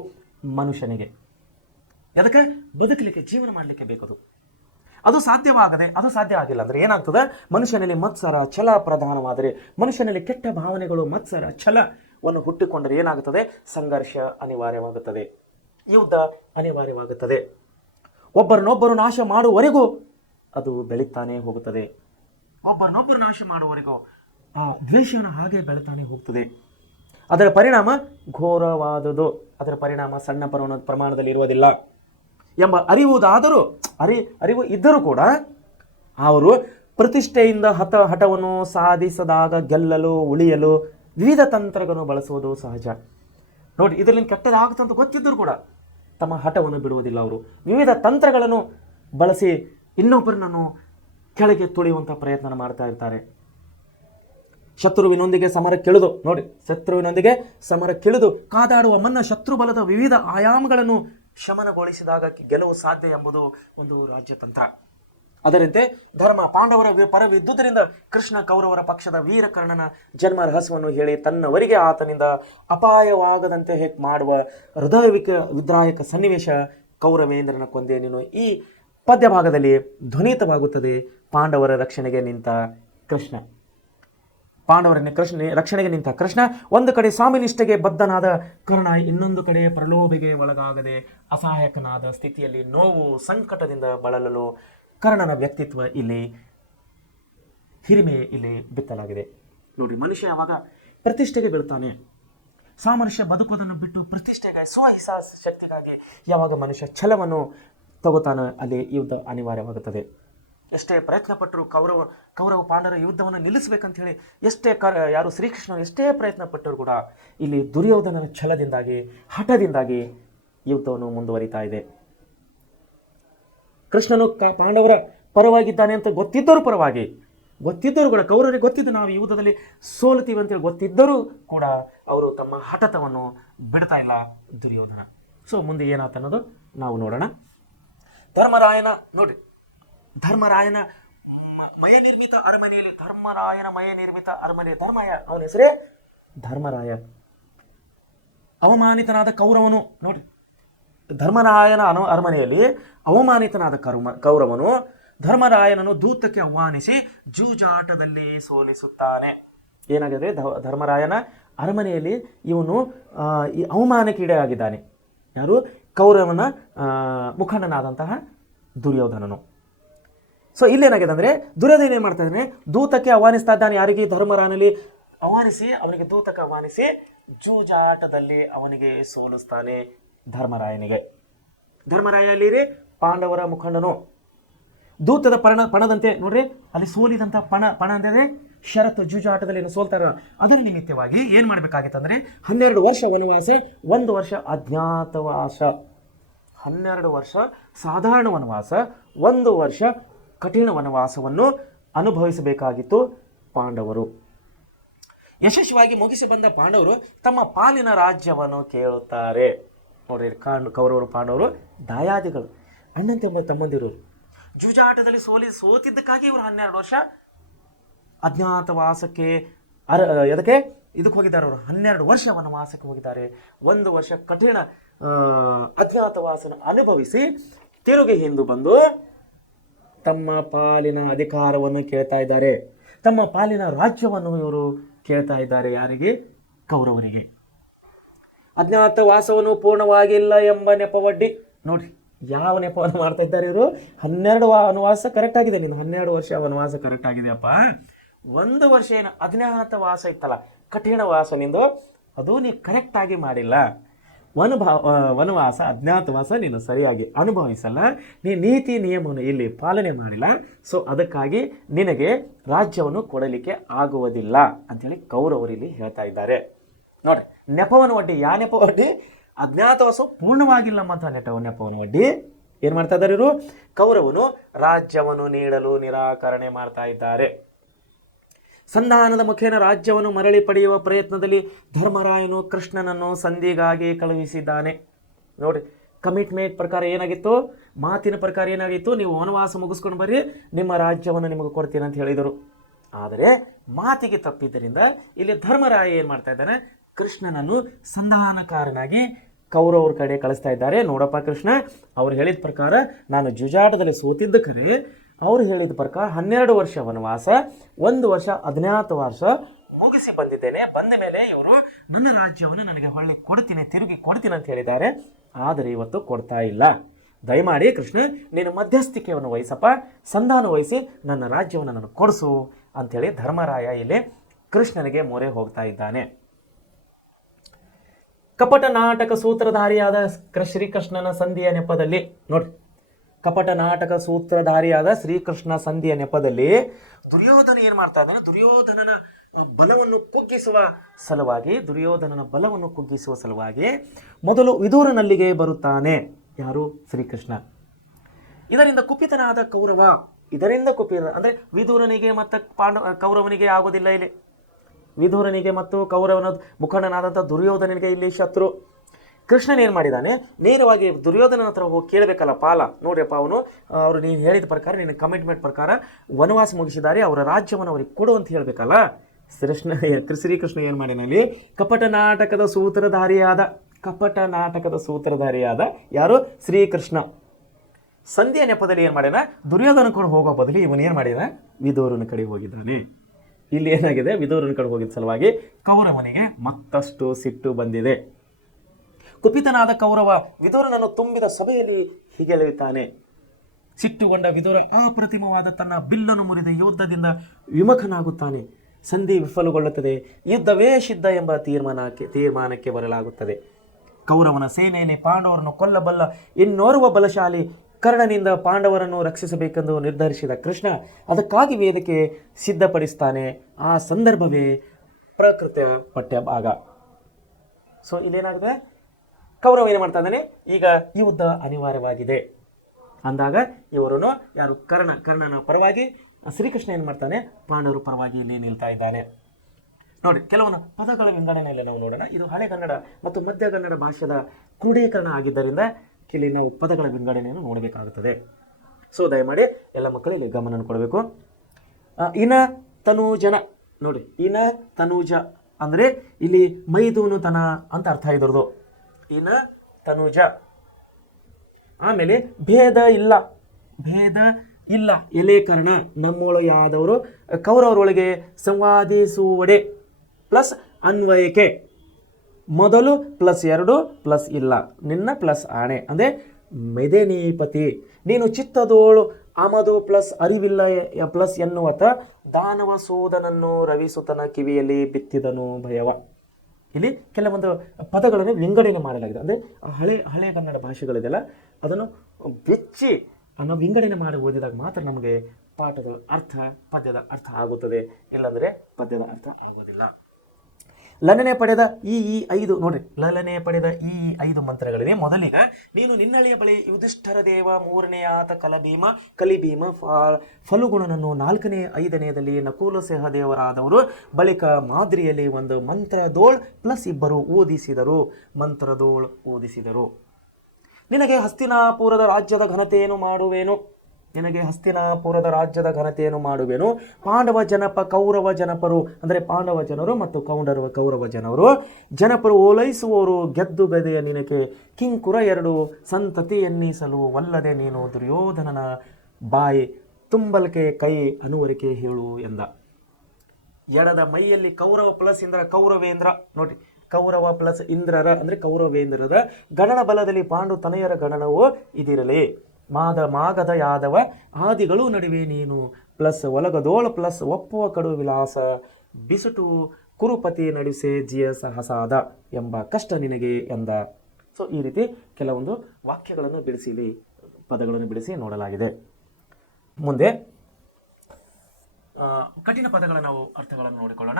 ಮನುಷ್ಯನಿಗೆ. ಅದಕ್ಕೆ ಬದುಕಲಿಕ್ಕೆ, ಜೀವನ ಮಾಡಲಿಕ್ಕೆ ಬೇಕದು. ಅದು ಸಾಧ್ಯ ಆಗಿಲ್ಲ ಅಂದರೆ ಏನಾಗ್ತದೆ? ಮನುಷ್ಯನಲ್ಲಿ ಮತ್ಸರ ಛಲ ಪ್ರಧಾನವಾದರೆ, ಮನುಷ್ಯನಲ್ಲಿ ಕೆಟ್ಟ ಭಾವನೆಗಳು ಮತ್ಸರ ಛಲವನ್ನು ಹುಟ್ಟಿಕೊಂಡರೆ ಏನಾಗುತ್ತದೆ? ಸಂಘರ್ಷ ಅನಿವಾರ್ಯವಾಗುತ್ತದೆ, ಯುದ್ಧ ಅನಿವಾರ್ಯವಾಗುತ್ತದೆ. ಒಬ್ಬರನ್ನೊಬ್ಬರು ನಾಶ ಮಾಡುವವರೆಗೂ ಅದು ಬೆಳೀತಾನೆ ಹೋಗುತ್ತದೆ. ಒಬ್ಬರನ್ನೊಬ್ಬರು ನಾಶ ಮಾಡುವವರೆಗೂ ಆ ದ್ವೇಷನ ಹಾಗೆ ಬೆಳೀತಾನೆ ಹೋಗ್ತದೆ. ಅದರ ಪರಿಣಾಮ ಘೋರವಾದುದು. ಅದರ ಪರಿಣಾಮ ಸಣ್ಣ ಪ್ರಮಾಣದಲ್ಲಿ ಇರುವುದಿಲ್ಲ ಎಂಬ ಅರಿವು ಇದ್ದರೂ ಕೂಡ ಅವರು ಪ್ರತಿಷ್ಠೆಯಿಂದ ಹಠವನ್ನು ಸಾಧಿಸದಾಗ ಗೆಲ್ಲಲು ಉಳಿಯಲು ವಿವಿಧ ತಂತ್ರಗಳನ್ನು ಬಳಸುವುದು ಸಹಜ. ನೋಡಿ, ಇದರಲ್ಲಿ ಕೆಟ್ಟದಾಗುತ್ತಂತ ಗೊತ್ತಿದ್ದರೂ ಕೂಡ ತಮ್ಮ ಹಠವನ್ನು ಬಿಡುವುದಿಲ್ಲ. ಅವರು ವಿವಿಧ ತಂತ್ರಗಳನ್ನು ಬಳಸಿ ಇನ್ನೊಬ್ಬರನ್ನು ಕೆಳಗೆ ತುಳಿಯುವಂಥ ಪ್ರಯತ್ನ ಮಾಡ್ತಾ ಇರ್ತಾರೆ. ಶತ್ರುವಿನೊಂದಿಗೆ ಸಮರಕ್ಕಿಳಿದು ಕಾದಾಡುವ ಮುನ್ನ ಶತ್ರು ಬಲದ ವಿವಿಧ ಆಯಾಮಗಳನ್ನು ಶಮನಗೊಳಿಸಿದಾಗ ಗೆಲುವು ಸಾಧ್ಯ ಎಂಬುದು ಒಂದು ರಾಜ್ಯತಂತ್ರ. ಅದರಂತೆ ಧರ್ಮ ಪಾಂಡವರ ಪರವಿದ್ದುದರಿಂದ ಕೃಷ್ಣ ಕೌರವರ ಪಕ್ಷದ ವೀರಕರ್ಣನ ಜನ್ಮ ರಹಸ್ಯವನ್ನು ಹೇಳಿ ತನ್ನವರಿಗೆ ಆತನಿಂದ ಅಪಾಯವಾಗದಂತೆ ಮಾಡುವ ವಿದ್ರಾಯಕ ಸನ್ನಿವೇಶ ಕೌರವೇಂದ್ರನ ಕೊಂದೆ ನೀನು ಈ ಪದ್ಯ ಭಾಗದಲ್ಲಿ ಧ್ವನಿತವಾಗುತ್ತದೆ. ಪಾಂಡವರ ರಕ್ಷಣೆಗೆ ನಿಂತ ಕೃಷ್ಣ ಒಂದು ಕಡೆ ಸ್ವಾಮಿನಿಷ್ಠೆಗೆ ಬದ್ಧನಾದ ಕರ್ಣ, ಇನ್ನೊಂದು ಕಡೆ ಪ್ರಲೋಭೆಗೆ ಒಳಗಾಗದೆ ಅಸಹಾಯಕನಾದ ಸ್ಥಿತಿಯಲ್ಲಿ ನೋವು ಸಂಕಟದಿಂದ ಬಳಲಲು ಕರ್ಣನ ವ್ಯಕ್ತಿತ್ವ ಇಲ್ಲಿ, ಹಿರಿಮೆ ಇಲ್ಲಿ ಬಿತ್ತಲಾಗಿದೆ. ನೋಡಿ, ಮನುಷ್ಯ ಯಾವಾಗ ಪ್ರತಿಷ್ಠೆಗೆ ಬೀಳ್ತಾನೆ, ಸಾಮರಸ್ಯ ಬದುಕುವುದನ್ನು ಬಿಟ್ಟು ಪ್ರತಿಷ್ಠೆಗಾಗಿ ಶಕ್ತಿಗಾಗಿ ಯಾವಾಗ ಮನುಷ್ಯ ಛಲವನ್ನು ತಗೋತಾನೆ, ಅಲ್ಲಿ ಯುದ್ಧ ಅನಿವಾರ್ಯವಾಗುತ್ತದೆ. ಎಷ್ಟೇ ಪ್ರಯತ್ನ ಪಟ್ಟರು ಕೌರವ ಪಾಂಡವರ ಯುದ್ಧವನ್ನು ನಿಲ್ಲಿಸಬೇಕಂತ ಹೇಳಿ ಯಾರು ಶ್ರೀಕೃಷ್ಣನು ಎಷ್ಟೇ ಪ್ರಯತ್ನ ಪಟ್ಟರು ಕೂಡ ಇಲ್ಲಿ ದುರ್ಯೋಧನನ ಛಲದಿಂದಾಗಿ ಹಠದಿಂದಾಗಿ ಯುದ್ಧವನ್ನು ಮುಂದುವರಿತಾ ಇದೆ. ಕೃಷ್ಣನು ಪಾಂಡವರ ಪರವಾಗಿದ್ದಾನೆ ಅಂತ ಗೊತ್ತಿದ್ದರೂ ಕೂಡ ಕೌರವರಿಗೆ ಗೊತ್ತಿದ್ದು ನಾವು ಈ ಯುದ್ಧದಲ್ಲಿ ಸೋಲ್ತೀವಿ ಅಂತೇಳಿ ಗೊತ್ತಿದ್ದರೂ ಕೂಡ ಅವರು ತಮ್ಮ ಹಠತವನ್ನು ಬಿಡ್ತಾ ಇಲ್ಲ ದುರ್ಯೋಧನ. ಸೊ ಮುಂದೆ ಏನಾಯ್ತು ಅನ್ನೋದು ನಾವು ನೋಡೋಣ. ಧರ್ಮರಾಯನ ಮಯ ನಿರ್ಮಿತ ಅರಮನೆಯಲ್ಲಿ ಅವನ ಹೆಸರೇ ಧರ್ಮರಾಯ. ಅವಮಾನಿತನಾದ ಕೌರವನು, ನೋಡಿ, ಧರ್ಮರಾಯನ ಅರಮನೆಯಲ್ಲಿ ಅವಮಾನಿತನಾದ ಕೌರವನು ಧರ್ಮರಾಯನನ್ನು ದೂತಕ್ಕೆ ಆಹ್ವಾನಿಸಿ ಜೂಜಾಟದಲ್ಲಿ ಸೋಲಿಸುತ್ತಾನೆ. ಏನಾಗಿದೆ? ಧರ್ಮರಾಯನ ಅರಮನೆಯಲ್ಲಿ ಇವನು ಈ ಅವಮಾನಕ್ಕೀಡಾಗಿದ್ದಾನೆ. ಯಾರು? ಕೌರವನ ಮುಖಂಡನಾದಂತಹ ದುರ್ಯೋಧನನು. ಸೊ ಇಲ್ಲೇನಾಗಿದೆ ಅಂದರೆ ದುರ್ಯೋಧನ ಏನು ಮಾಡ್ತಾ ಇದ್ದಾನೆ? ದೂತಕ್ಕೆ ಆಹ್ವಾನಿಸ್ತಾ ಇದ್ದಾನೆ. ಯಾರಿಗೆ? ಧರ್ಮರಾಯನಲ್ಲಿ ಅವನಿಗೆ ದೂತಕ್ಕೆ ಆಹ್ವಾನಿಸಿ ಜೂಜಾಟದಲ್ಲಿ ಅವನಿಗೆ ಸೋಲಿಸ್ತಾನೆ ಧರ್ಮರಾಯನಿಗೆ. ಧರ್ಮರಾಯ ಅಲ್ಲಿ ಪಾಂಡವರ ಮುಖಂಡನು. ದೂತದ ಪಣದಂತೆ ನೋಡ್ರಿ, ಅಲ್ಲಿ ಸೋಲಿದಂಥ ಪಣ ಅಂತಂದ್ರೆ ಷರತ್ತು, ಜೂಜಾಟದಲ್ಲಿ ಸೋಲ್ತಾರ. ಅದರ ನಿಮಿತ್ತವಾಗಿ ಏನು ಮಾಡಬೇಕಾಗಿತ್ತಂದ್ರೆ 12 ವರ್ಷ ವನವಾಸ, 1 ವರ್ಷ ಅಜ್ಞಾತವಾಸ. 12 ವರ್ಷ ಸಾಧಾರಣ ವನವಾಸ, 1 ವರ್ಷ ಕಠಿಣ ವನವಾಸವನ್ನು ಅನುಭವಿಸಬೇಕಾಗಿತ್ತು ಪಾಂಡವರು. ಯಶಸ್ವಿಯಾಗಿ ಮುಗಿಸಿ ಬಂದ ಪಾಂಡವರು ತಮ್ಮ ಪಾಲಿನ ರಾಜ್ಯವನ್ನು ಕೇಳುತ್ತಾರೆ. ನೋಡ್ರಿ, ಕೌರವರು ಪಾಂಡವರು ದಾಯಾದಿಗಳು, ಅಣ್ಣನ ತಮ್ಮಂದಿರು. ಜೂಜಾಟದಲ್ಲಿ ಸೋತಿದ್ದಕ್ಕಾಗಿ ಇವರು 12 ವರ್ಷ ಅಜ್ಞಾತವಾಸಕ್ಕೆ ಇದಕ್ಕೆ ಹೋಗಿದ್ದಾರೆ. ಅವರು 12 ವರ್ಷ ವನವಾಸಕ್ಕೆ ಹೋಗಿದ್ದಾರೆ. 1 ವರ್ಷ ಕಠಿಣ ಅಜ್ಞಾತವಾಸನ ಅನುಭವಿಸಿ ತಿರುಗಿ ಹಿಂದು ಬಂದು ತಮ್ಮ ಪಾಲಿನ ಅಧಿಕಾರವನ್ನು ಕೇಳ್ತಾ ಇದ್ದಾರೆ, ತಮ್ಮ ಪಾಲಿನ ರಾಜ್ಯವನ್ನು ಇವರು ಕೇಳ್ತಾ ಇದ್ದಾರೆ. ಯಾರಿಗೆ? ಕೌರವರಿಗೆ. ಅಜ್ಞಾತವಾಸವನ್ನು ಪೂರ್ಣವಾಗಿಲ್ಲ ಎಂಬ ನೆಪವಡ್ಡಿ. ನೋಡಿ ಯಾವ ನೆಪವನ್ನು ಮಾಡ್ತಾ ಇದ್ದಾರೆ ಇವರು. 12 ವನವಾಸ ಕರೆಕ್ಟ್ ಆಗಿದೆ, ನಿಂದು 12 ವರ್ಷ ವನವಾಸ ಕರೆಕ್ಟ್ ಆಗಿದೆಯಪ್ಪ. 1 ವರ್ಷ ಏನು ಅಜ್ಞಾತವಾಸ ಇತ್ತಲ್ಲ, ಕಠಿಣ ವಾಸ ನಿಂದು, ಅದು ನೀವು ಕರೆಕ್ಟಾಗಿ ಮಾಡಿಲ್ಲ. ವನವಾಸ ಅಜ್ಞಾತವಾಸ ನೀನು ಸರಿಯಾಗಿ ಅನುಭವಿಸಲ್ಲ, ನೀನು ನೀತಿ ನಿಯಮವನ್ನು ಇಲ್ಲಿ ಪಾಲನೆ ಮಾಡಿಲ್ಲ. ಸೊ ಅದಕ್ಕಾಗಿ ನಿನಗೆ ರಾಜ್ಯವನ್ನು ಕೊಡಲಿಕ್ಕೆ ಆಗುವುದಿಲ್ಲ ಅಂಥೇಳಿ ಕೌರವರಲ್ಲಿ ಹೇಳ್ತಾ ಇದ್ದಾರೆ. ನೋಡಿ ನೆಪವನ್ನು ಒಡ್ಡಿ. ಯಾವ ನೆಪ ಒಡ್ಡಿ? ಅಜ್ಞಾತವಾಸ ಪೂರ್ಣವಾಗಿಲ್ಲಮ್ಮಂತ ನೆಪವನ್ನು ಒಡ್ಡಿ ಏನು ಮಾಡ್ತಾ ಇದ್ದಾರೆ ಇವರು? ಕೌರವನು ರಾಜ್ಯವನ್ನು ನೀಡಲು ನಿರಾಕರಣೆ ಮಾಡ್ತಾ ಇದ್ದಾರೆ. ಸಂಧಾನದ ಮುಖೇನ ರಾಜ್ಯವನ್ನು ಮರಳಿ ಪಡೆಯುವ ಪ್ರಯತ್ನದಲ್ಲಿ ಧರ್ಮರಾಯನು ಕೃಷ್ಣನನ್ನು ಸಂಧಿಗಾಗಿ ಕಳುಹಿಸಿದ್ದಾನೆ. ನೋಡಿ ಕಮಿಟ್ಮೆಂಟ್ ಪ್ರಕಾರ ಏನಾಗಿತ್ತು, ಮಾತಿನ ಪ್ರಕಾರ ಏನಾಗಿತ್ತು, ನೀವು ವನವಾಸ ಮುಗಿಸ್ಕೊಂಡು ಬರ್ರಿ, ನಿಮ್ಮ ರಾಜ್ಯವನ್ನು ನಿಮಗೆ ಕೊಡ್ತೀನಿ ಅಂತ ಹೇಳಿದರು. ಆದರೆ ಮಾತಿಗೆ ತಪ್ಪಿದ್ದರಿಂದ ಇಲ್ಲಿ ಧರ್ಮರಾಯ ಏನು ಮಾಡ್ತಾ ಇದ್ದಾನೆ, ಕೃಷ್ಣನನ್ನು ಸಂಧಾನಕಾರನಾಗಿ ಕೌರವ್ರ ಕಡೆ ಕಳಿಸ್ತಾ ಇದ್ದಾರೆ. ನೋಡಪ್ಪ ಕೃಷ್ಣ, ಅವ್ರು ಹೇಳಿದ ಪ್ರಕಾರ ನಾನು ಜುಜಾಟದಲ್ಲಿ ಸೋತಿದ್ದ ಖರೆ, ಅವ್ರು ಹೇಳಿದ ಪ್ರಕಾರ 12 ವರ್ಷ ವನವಾಸ, 1 ವರ್ಷ ಅಜ್ಞಾತವಾಸ ಮುಗಿಸಿ ಬಂದಿದ್ದೇನೆ. ಬಂದ ಮೇಲೆ ಇವರು ನನ್ನ ರಾಜ್ಯವನ್ನು ನನಗೆ ಹೊಳ್ಳಿ ಕೊಡ್ತೀನಿ, ತಿರುಗಿ ಕೊಡ್ತೀನಿ ಅಂತ ಹೇಳಿದ್ದಾರೆ. ಆದರೆ ಇವತ್ತು ಕೊಡ್ತಾ ಇಲ್ಲ. ದಯಮಾಡಿ ಕೃಷ್ಣ ನೀನು ಮಧ್ಯಸ್ಥಿಕೆಯನ್ನು ವಹಿಸಪ್ಪ, ಸಂಧಾನ ವಹಿಸಿ ನನ್ನ ರಾಜ್ಯವನ್ನು ನನಗೆ ಕೊಡಿಸು ಅಂಥೇಳಿ ಧರ್ಮರಾಯ ಇಲ್ಲಿ ಕೃಷ್ಣನಿಗೆ ಮೊರೆ ಹೋಗ್ತಾ ಇದ್ದಾನೆ. ಕಪಟ ನಾಟಕ ಸೂತ್ರಧಾರಿಯಾದ ಶ್ರೀಕೃಷ್ಣನ ಸಂಧಿಯ ನೆಪದಲ್ಲಿ ನೋಡಿ, ಕಪಟ ನಾಟಕ ಸೂತ್ರಧಾರಿಯಾದ ಶ್ರೀಕೃಷ್ಣ ಸಂಧಿಯ ನೆಪದಲ್ಲಿ ದುರ್ಯೋಧನ ಏನು ಮಾಡ್ತಾ ಇದ್ದಾನೆ, ದುರ್ಯೋಧನನ ಬಲವನ್ನು ಕುಗ್ಗಿಸುವ ಸಲುವಾಗಿ ಮೊದಲು ವಿದುರನಲ್ಲಿಗೆ ಬರುತ್ತಾನೆ. ಯಾರು? ಶ್ರೀಕೃಷ್ಣ. ಇದರಿಂದ ಕುಪಿತನಾದ ಕೌರವ, ಅಂದರೆ ವಿದುರನಿಗೆ ಮತ್ತು ಕೌರವನಿಗೆ ಆಗೋದಿಲ್ಲ. ಇಲ್ಲಿ ವಿದುರನಿಗೆ ಮತ್ತು ಕೌರವನ ಮುಖಂಡನಾದಂಥ ದುರ್ಯೋಧನನಿಗೆ ಇಲ್ಲಿ ಶತ್ರು. ಕೃಷ್ಣನ್ ಏನು ಮಾಡಿದ್ದಾನೆ, ನೇರವಾಗಿ ದುರ್ಯೋಧನನ ಹತ್ರ ಹೋಗಿ ಕೇಳಬೇಕಲ್ಲ ಪಾಲ. ನೋಡ್ರಿಯಪ್ಪ, ಅವರು ನೀನು ಹೇಳಿದ ಪ್ರಕಾರ, ನಿನ್ನ ಕಮಿಟ್ಮೆಂಟ್ ಪ್ರಕಾರ ವನವಾಸ ಮುಗಿಸಿದ್ದಾರೆ, ಅವರ ರಾಜ್ಯವನ್ನು ಅವ್ರಿಗೆ ಕೊಡು ಅಂತ ಹೇಳಬೇಕಲ್ಲ. ಶ್ರೀಕೃಷ್ಣ ಏನು ಮಾಡಿನಲ್ಲಿ, ಕಪಟ ನಾಟಕದ ಸೂತ್ರಧಾರಿಯಾದ ಯಾರು? ಶ್ರೀಕೃಷ್ಣ. ಸಂಧಿಯ ನೆಪದಲ್ಲಿ ಏನು ಮಾಡ್ಯಾನ, ದುರ್ಯೋಧನ ಕಡೆ ಹೋಗೋ ಬದಲು ಇವನು ಏನು ಮಾಡಿದ, ವಿದುರನ ಕಡೆ ಹೋಗಿದ್ದಾನೆ. ಇಲ್ಲಿ ಏನಾಗಿದೆ, ವಿದುರನ ಕಡೆ ಹೋಗಿದ್ದ ಸಲುವಾಗಿ ಕೌರವನಿಗೆ ಮತ್ತಷ್ಟು ಸಿಟ್ಟು ಬಂದಿದೆ. ಕುಪಿತನಾದ ಕೌರವ ವಿದುರನನ್ನು ತುಂಬಿದ ಸಭೆಯಲ್ಲಿ ಹೀಗೆಳೆಯುತ್ತಾನೆ. ಸಿಟ್ಟುಗೊಂಡ ವಿದುರ ಅಪ್ರತಿಮವಾದ ತನ್ನ ಬಿಲ್ಲನ್ನು ಮುರಿದ ಯುದ್ಧದಿಂದ ವಿಮುಖನಾಗುತ್ತಾನೆ. ಸಂಧಿ ವಿಫಲಗೊಳ್ಳುತ್ತದೆ. ಯುದ್ಧವೇ ಸಿದ್ಧ ಎಂಬ ತೀರ್ಮಾನಕ್ಕೆ ಬರಲಾಗುತ್ತದೆ. ಕೌರವನ ಸೇನೆಯಲ್ಲಿ ಪಾಂಡವರನ್ನು ಕೊಲ್ಲಬಲ್ಲ ಇನ್ನೋರ್ವ ಬಲಶಾಲಿ ಕರ್ಣನಿಂದ ಪಾಂಡವರನ್ನು ರಕ್ಷಿಸಬೇಕೆಂದು ನಿರ್ಧರಿಸಿದ ಕೃಷ್ಣ ಅದಕ್ಕಾಗಿ ವೇದಿಕೆ ಸಿದ್ಧಪಡಿಸ್ತಾನೆ. ಆ ಸಂದರ್ಭವೇ ಪ್ರಕೃತ ಪಠ್ಯ ಭಾಗ. ಸೊ ಇಲ್ಲೇನಾಗಿದೆ, ಕೌರವ ಏನು ಮಾಡ್ತಾ ಇದ್ದಾನೆ, ಈಗ ಯುದ್ಧ ಅನಿವಾರ್ಯವಾಗಿದೆ ಅಂದಾಗ ಇವರನ್ನು ಯಾರು, ಕರ್ಣನ ಪರವಾಗಿ ಶ್ರೀಕೃಷ್ಣ ಏನು ಮಾಡ್ತಾನೆ, ಪಾಂಡವರ ಪರವಾಗಿ ಇಲ್ಲಿ ನಿಲ್ತಾ ಇದ್ದಾನೆ. ನೋಡಿ ಕೆಲವೊಂದು ಪದಗಳ ವಿಂಗಡಣೆಯಲ್ಲಿ ನಾವು ನೋಡೋಣ. ಇದು ಹಳೆಗನ್ನಡ ಮತ್ತು ಮಧ್ಯಗನ್ನಡ ಭಾಷೆಯ ಕ್ರೋಢೀಕರಣ ಆಗಿದ್ದರಿಂದ ಇಲ್ಲಿ ನಾವು ಪದಗಳ ವಿಂಗಡಣೆಯನ್ನು ನೋಡಬೇಕಾಗುತ್ತದೆ. ಸೊ ದಯಮಾಡಿ ಎಲ್ಲ ಮಕ್ಕಳು ಇಲ್ಲಿ ಗಮನ ಕೊಡಬೇಕು. ಇನ ತನೂಜನ ನೋಡಿ, ಇನ ತನೂಜ ಅಂದರೆ ಇಲ್ಲಿ ಮೈದೂನುತನ ಅಂತ ಅರ್ಥ ಇದ್ರದು. ಇನ ತನುಜ. ಆಮೇಲೆ ಭೇದ ಇಲ್ಲ ಎಲೆಕರ್ಣ, ನಮ್ಮೊಳಗಾದವರು ಕೌರವರೊಳಗೆ ಸಂವಾದಿಸುವಡೆ ಪ್ಲಸ್ ಅನ್ವಯಕ್ಕೆ, ಮೊದಲು +2 ಪ್ಲಸ್ ಇಲ್ಲ, ನಿನ್ನ ಪ್ಲಸ್ ಆಣೆ ಅಂದರೆ ಮೆದೆನೀಪತಿ, ನೀನು ಚಿತ್ತದೋಳು ಆಮದು ಪ್ಲಸ್ ಅರಿವಿಲ್ಲ ಪ್ಲಸ್ ಎನ್ನುವತ ದಾನವ ಸೋದನನ್ನು ರವಿಸುತನ ಕಿವಿಯಲ್ಲಿ ಬಿತ್ತಿದನು ಭಯವ. ಇಲ್ಲಿ ಕೆಲವೊಂದು ಪದಗಳನ್ನು ವಿಂಗಡಣೆ ಮಾಡಲಾಗಿದೆ. ಅಂದರೆ ಹಳೆ ಕನ್ನಡ ಭಾಷೆಗಳಿದೆಯಲ್ಲ, ಅದನ್ನು ಬೆಚ್ಚಿ ಅನ್ನೋ ವಿಂಗಡಣೆ ಮಾಡಿ ಓದಿದಾಗ ಮಾತ್ರ ನಮಗೆ ಪಾಠದ ಅರ್ಥ, ಪದ್ಯದ ಅರ್ಥ ಆಗುತ್ತದೆ. ಇಲ್ಲಾಂದರೆ ಪದ್ಯದ ಅರ್ಥ ಆಗೋದಿಲ್ಲ. ಲಲನೆ ಪಡೆದ ಈ 5 ನೋಡ್ರಿ, ಲಲನೆ ಪಡೆದ ಈ 5 ಮಂತ್ರಗಳಿವೆ. ಮೊದಲಿಗೆ ನೀನು ನಿನ್ನಳಿಯ ಬಳಿ ಯುಧಿಷ್ಠರ ದೇವ, 3ನೇ ಆತ ಕಲಿಭೀಮ ಫಲುಗುಣನನ್ನು, 4ನೇ 5ನೇದಲ್ಲಿ ನಕುಲ ಸಹದೇವರಾದವರು, ಬಳಿಕ ಮಾದ್ರಿಯಲ್ಲಿ ಒಂದು ಮಂತ್ರದೋಳ್ ಪ್ಲಸ್ 2 ಓದಿಸಿದರು. ನಿನಗೆ ಹಸ್ತಿನಾಪುರದ ರಾಜ್ಯದ ಘನತೆಯನ್ನು ಮಾಡುವೆನು. ನಿನಗೆ ಹಸ್ತಿನಾಪುರದ ರಾಜ್ಯದ ಘನತೆಯನ್ನು ಮಾಡುವೆನು. ಪಾಂಡವ ಜನಪ ಕೌರವ ಜನಪರು ಅಂದರೆ ಪಾಂಡವ ಜನರು ಮತ್ತು ಕೌರವ ಜನಪರು ಓಲೈಸುವವರು ಗೆದ್ದು ಗದೆಯ ನಿನಗೆ ಕಿಂಕುರ 2 ಸಂತತಿ ಎನ್ನಿಸಲು ವಲ್ಲದೆ ನೀನು ದುರ್ಯೋಧನನ ಬಾಯಿ ತುಂಬಲ್ಕೆ ಕೈ ಅನುವರಿಕೆ ಹೇಳು ಎಂದ. ಎಡದ ಮೈಯಲ್ಲಿ ಕೌರವ ಪ್ಲಸ್ ಇಂದ್ರ ಕೌರವೇಂದ್ರ ನೋಡಿ, ಕೌರವ ಪ್ಲಸ್ ಇಂದ್ರರ ಅಂದರೆ ಕೌರವೇಂದ್ರದ ಗಣನ ಬಲದಲ್ಲಿ ಪಾಂಡು ತನಯರ ಗಣನವು ಇದಿರಲಿ. ಮಾಗದ ಯಾದವ ಆದಿಗಳು ನಡುವೆ ನೀನು ಪ್ಲಸ್ ಒಲಗದೋಳ ಪ್ಲಸ್ ಒಪ್ಪುವ ಕಡು ವಿಲಾಸ ಬಿಸುಟು ಕುರುಪತಿ ನಡೆಸೆ ಜಿಯ ಸಹಸಾದ ಎಂಬ ಕಷ್ಟ ನಿನಗೆ ಎಂದ. ಸೊ ಈ ರೀತಿ ಕೆಲವೊಂದು ವಾಕ್ಯಗಳನ್ನು ಬಿಡಿಸಿ ಪದಗಳನ್ನು ಬಿಡಿಸಿ ನೋಡಲಾಗಿದೆ. ಮುಂದೆ ಕಠಿಣ ಪದಗಳ ನಾವು ಅರ್ಥಗಳನ್ನು ನೋಡಿಕೊಳ್ಳೋಣ.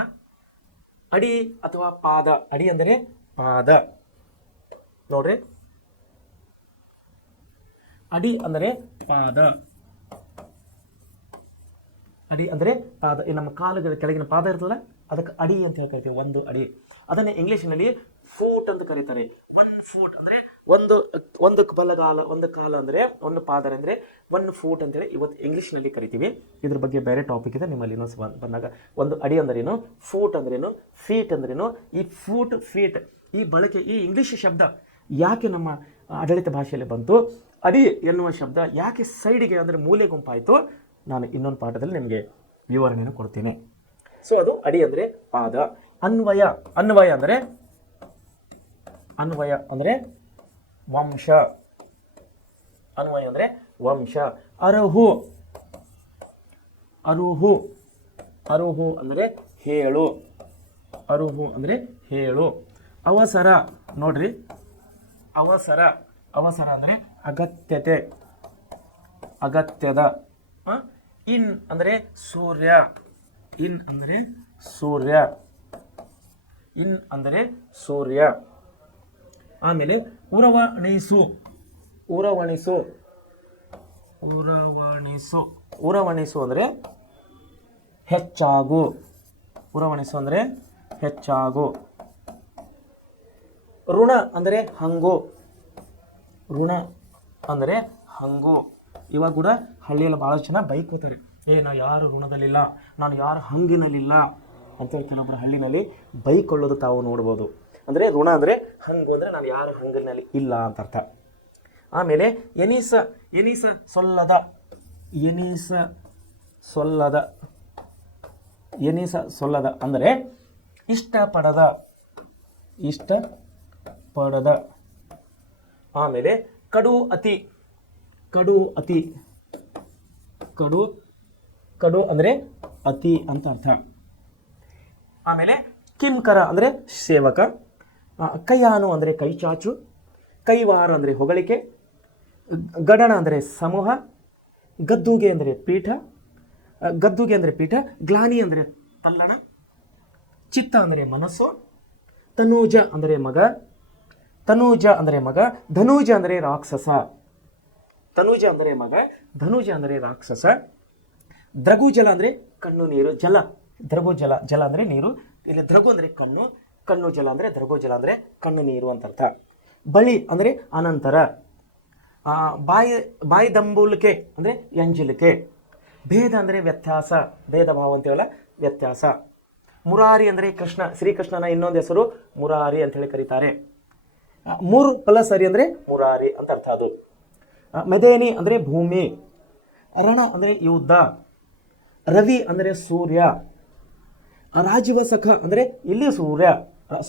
ಅಡಿ ಅಥವಾ ಪಾದ. ಅಡಿ ಅಂದರೆ ಪಾದ ನೋಡ್ರಿ, ಅಡಿ ಅಂದರೆ ಪಾದ. ಅಡಿ ಅಂದರೆ ಪಾದ. ನಮ್ಮ ಕಾಲುಗಳ ಕೆಳಗಿನ ಪಾದ ಇರ್ತದಲ್ಲ ಅದಕ್ಕೆ ಅಡಿ ಅಂತ ಹೇಳಿ ಕರಿತೀವಿ, ಒಂದು ಅಡಿ. ಅದನ್ನೇ ಇಂಗ್ಲಿಷ್ನಲ್ಲಿ ಫೂಟ್ ಅಂತ ಕರೀತಾರೆ. 1 ಫೂಟ್ ಅಂದರೆ ಒಂದು ಬಲಗಾಲ, ಒಂದು ಕಾಲ ಅಂದರೆ ಒಂದು ಪಾದ ಅಂದರೆ 1 ಫೂಟ್ ಅಂತೇಳಿ ಇವತ್ತು ಇಂಗ್ಲೀಷ್ನಲ್ಲಿ ಕರಿತೀವಿ. ಇದ್ರ ಬಗ್ಗೆ ಬೇರೆ ಟಾಪಿಕ್ ಇದೆ ನಿಮ್ಮಲ್ಲಿ ಇನ್ನೊಂದು ಬಂದಾಗ. ಒಂದು ಅಡಿ ಅಂದ್ರೇನು, ಫೂಟ್ ಅಂದ್ರೇನು, ಫೀಟ್ ಅಂದ್ರೇನು. ಈ ಫೂಟ್ ಫೀಟ್ ಈ ಬಳಕೆ, ಈ ಇಂಗ್ಲಿಷ್ ಶಬ್ದ ಯಾಕೆ ನಮ್ಮ ಆಡಳಿತ ಭಾಷೆಯಲ್ಲಿ ಬಂತು, ಅಡಿ ಎನ್ನುವ ಶಬ್ದ ಯಾಕೆ ಸೈಡಿಗೆ ಅಂದರೆ ಮೂಲೆ ಗುಂಪಾಯಿತು, ನಾನು ಇನ್ನೊಂದು ಪಾಠದಲ್ಲಿ ನಿಮಗೆ ವಿವರಣೆಯನ್ನು ಕೊಡ್ತೀನಿ. ಸೊ ಅದು ಅಡಿ ಅಂದರೆ ಪಾದ. ಅನ್ವಯ. ಅನ್ವಯ ಅಂದರೆ ವಂಶ. ಅನ್ವಯ ಅಂದರೆ ವಂಶ. ಅರುಹು. ಅರುಹು ಅಂದರೆ ಹೇಳು. ಅರುಹು ಅಂದರೆ ಹೇಳು. ಅವಸರ ನೋಡ್ರಿ, ಅವಸರ ಅಂದರೆ ಅಗತ್ಯತೆ, ಅಗತ್ಯದ. ಇನ್ ಅಂದರೆ ಸೂರ್ಯ. ಇನ್ ಅಂದರೆ ಸೂರ್ಯ. ಆಮೇಲೆ ಉರವಣಿಸು. ಉರವಣಿಸು ಅಂದರೆ ಹೆಚ್ಚಾಗು. ಉರವಣಿಸು ಅಂದರೆ ಹೆಚ್ಚಾಗು. ಋಣ ಅಂದರೆ ಹಂಗು. ಇವಾಗ ಕೂಡ ಹಳ್ಳಿಯಲ್ಲಿ ಭಾಳಷ್ಟು ಜನ ಬೈಕೋತಾರೆ, ನಾ ಯಾರು ಋಣದಲ್ಲಿಲ್ಲ, ನಾನು ಯಾರು ಹಂಗಿನಲ್ಲಿಲ್ಲ ಅಂತೇಳಿ ಕೆಲವೊಬ್ಬರು ಹಳ್ಳಿನಲ್ಲಿ ಬೈಕೊಳ್ಳೋದು ತಾವು ನೋಡ್ಬೋದು. ಅಂದರೆ ಋಣ ಅಂದರೆ ಹಂಗು ಅಂದರೆ ನಾನು ಯಾರು ಹಂಗಿನಲ್ಲಿ ಇಲ್ಲ ಅಂತ ಅರ್ಥ. ಆಮೇಲೆ ಎನೀಸ ಸೊಲ್ಲದ ಅಂದರೆ ಇಷ್ಟಪಡದ. ಆಮೇಲೆ ಕಡು ಅಂದರೆ ಅತಿ ಅಂತ ಅರ್ಥ. ಆಮೇಲೆ ಕಿಂಕರ ಅಂದರೆ ಸೇವಕ. ಕೈಯಾನು ಅಂದರೆ ಕೈ ಚಾಚು. ಕೈವಾರ ಅಂದರೆ ಹೊಗಳಿಕೆ. ಗಡಣ ಅಂದರೆ ಸಮೂಹ. ಗದ್ದುಗೆ ಅಂದರೆ ಪೀಠ. ಗ್ಲಾನಿ ಅಂದರೆ ತಲ್ಲಣ. ಚಿತ್ತ ಅಂದರೆ ಮನಸ್ಸು. ತನೂಜ ಅಂದರೆ ಮಗ. ಧನುಜ ಅಂದರೆ ರಾಕ್ಷಸ. ದ್ರಗುಜಲ ಅಂದರೆ ಕಣ್ಣು ನೀರು. ಜಲ ಅಂದರೆ ನೀರು. ಇಲ್ಲಿ ದ್ರಗು ಅಂದರೆ ಕಣ್ಣು ಜಲ ಅಂದರೆ ದ್ರಗುಜಲ ಅಂದರೆ ಕಣ್ಣು ನೀರು ಅಂತ ಅರ್ಥ. ಬಳಿ ಅಂದರೆ ಅನಂತರ. ಬಾಯಿ ದಂಬುಲಿಕೆ ಅಂದರೆ ಎಂಜಲಿಕೆ. ಭೇದ ಅಂದರೆ ವ್ಯತ್ಯಾಸ. ಭೇದ ಭಾವ ಅಂತೀವಲ್ಲ, ವ್ಯತ್ಯಾಸ. ಮುರಾರಿ ಅಂದರೆ ಕೃಷ್ಣ. ಶ್ರೀಕೃಷ್ಣನ ಇನ್ನೊಂದು ಹೆಸರು ಮುರಾರಿ ಅಂತ ಹೇಳಿ ಕರೀತಾರೆ. ಮೂರು ಪ್ಲಸ್ ಅರಿ ಅಂದರೆ ಮುರಾರಿ ಅಂತ ಅರ್ಥ ಅದು. ಮೆದೇನಿ ಅಂದರೆ ಭೂಮಿ. ರಣ ಅಂದರೆ ಯುದ್ಧ. ರವಿ ಅಂದರೆ ಸೂರ್ಯ. ರಾಜವಸಖ ಅಂದರೆ ಇಲ್ಲಿ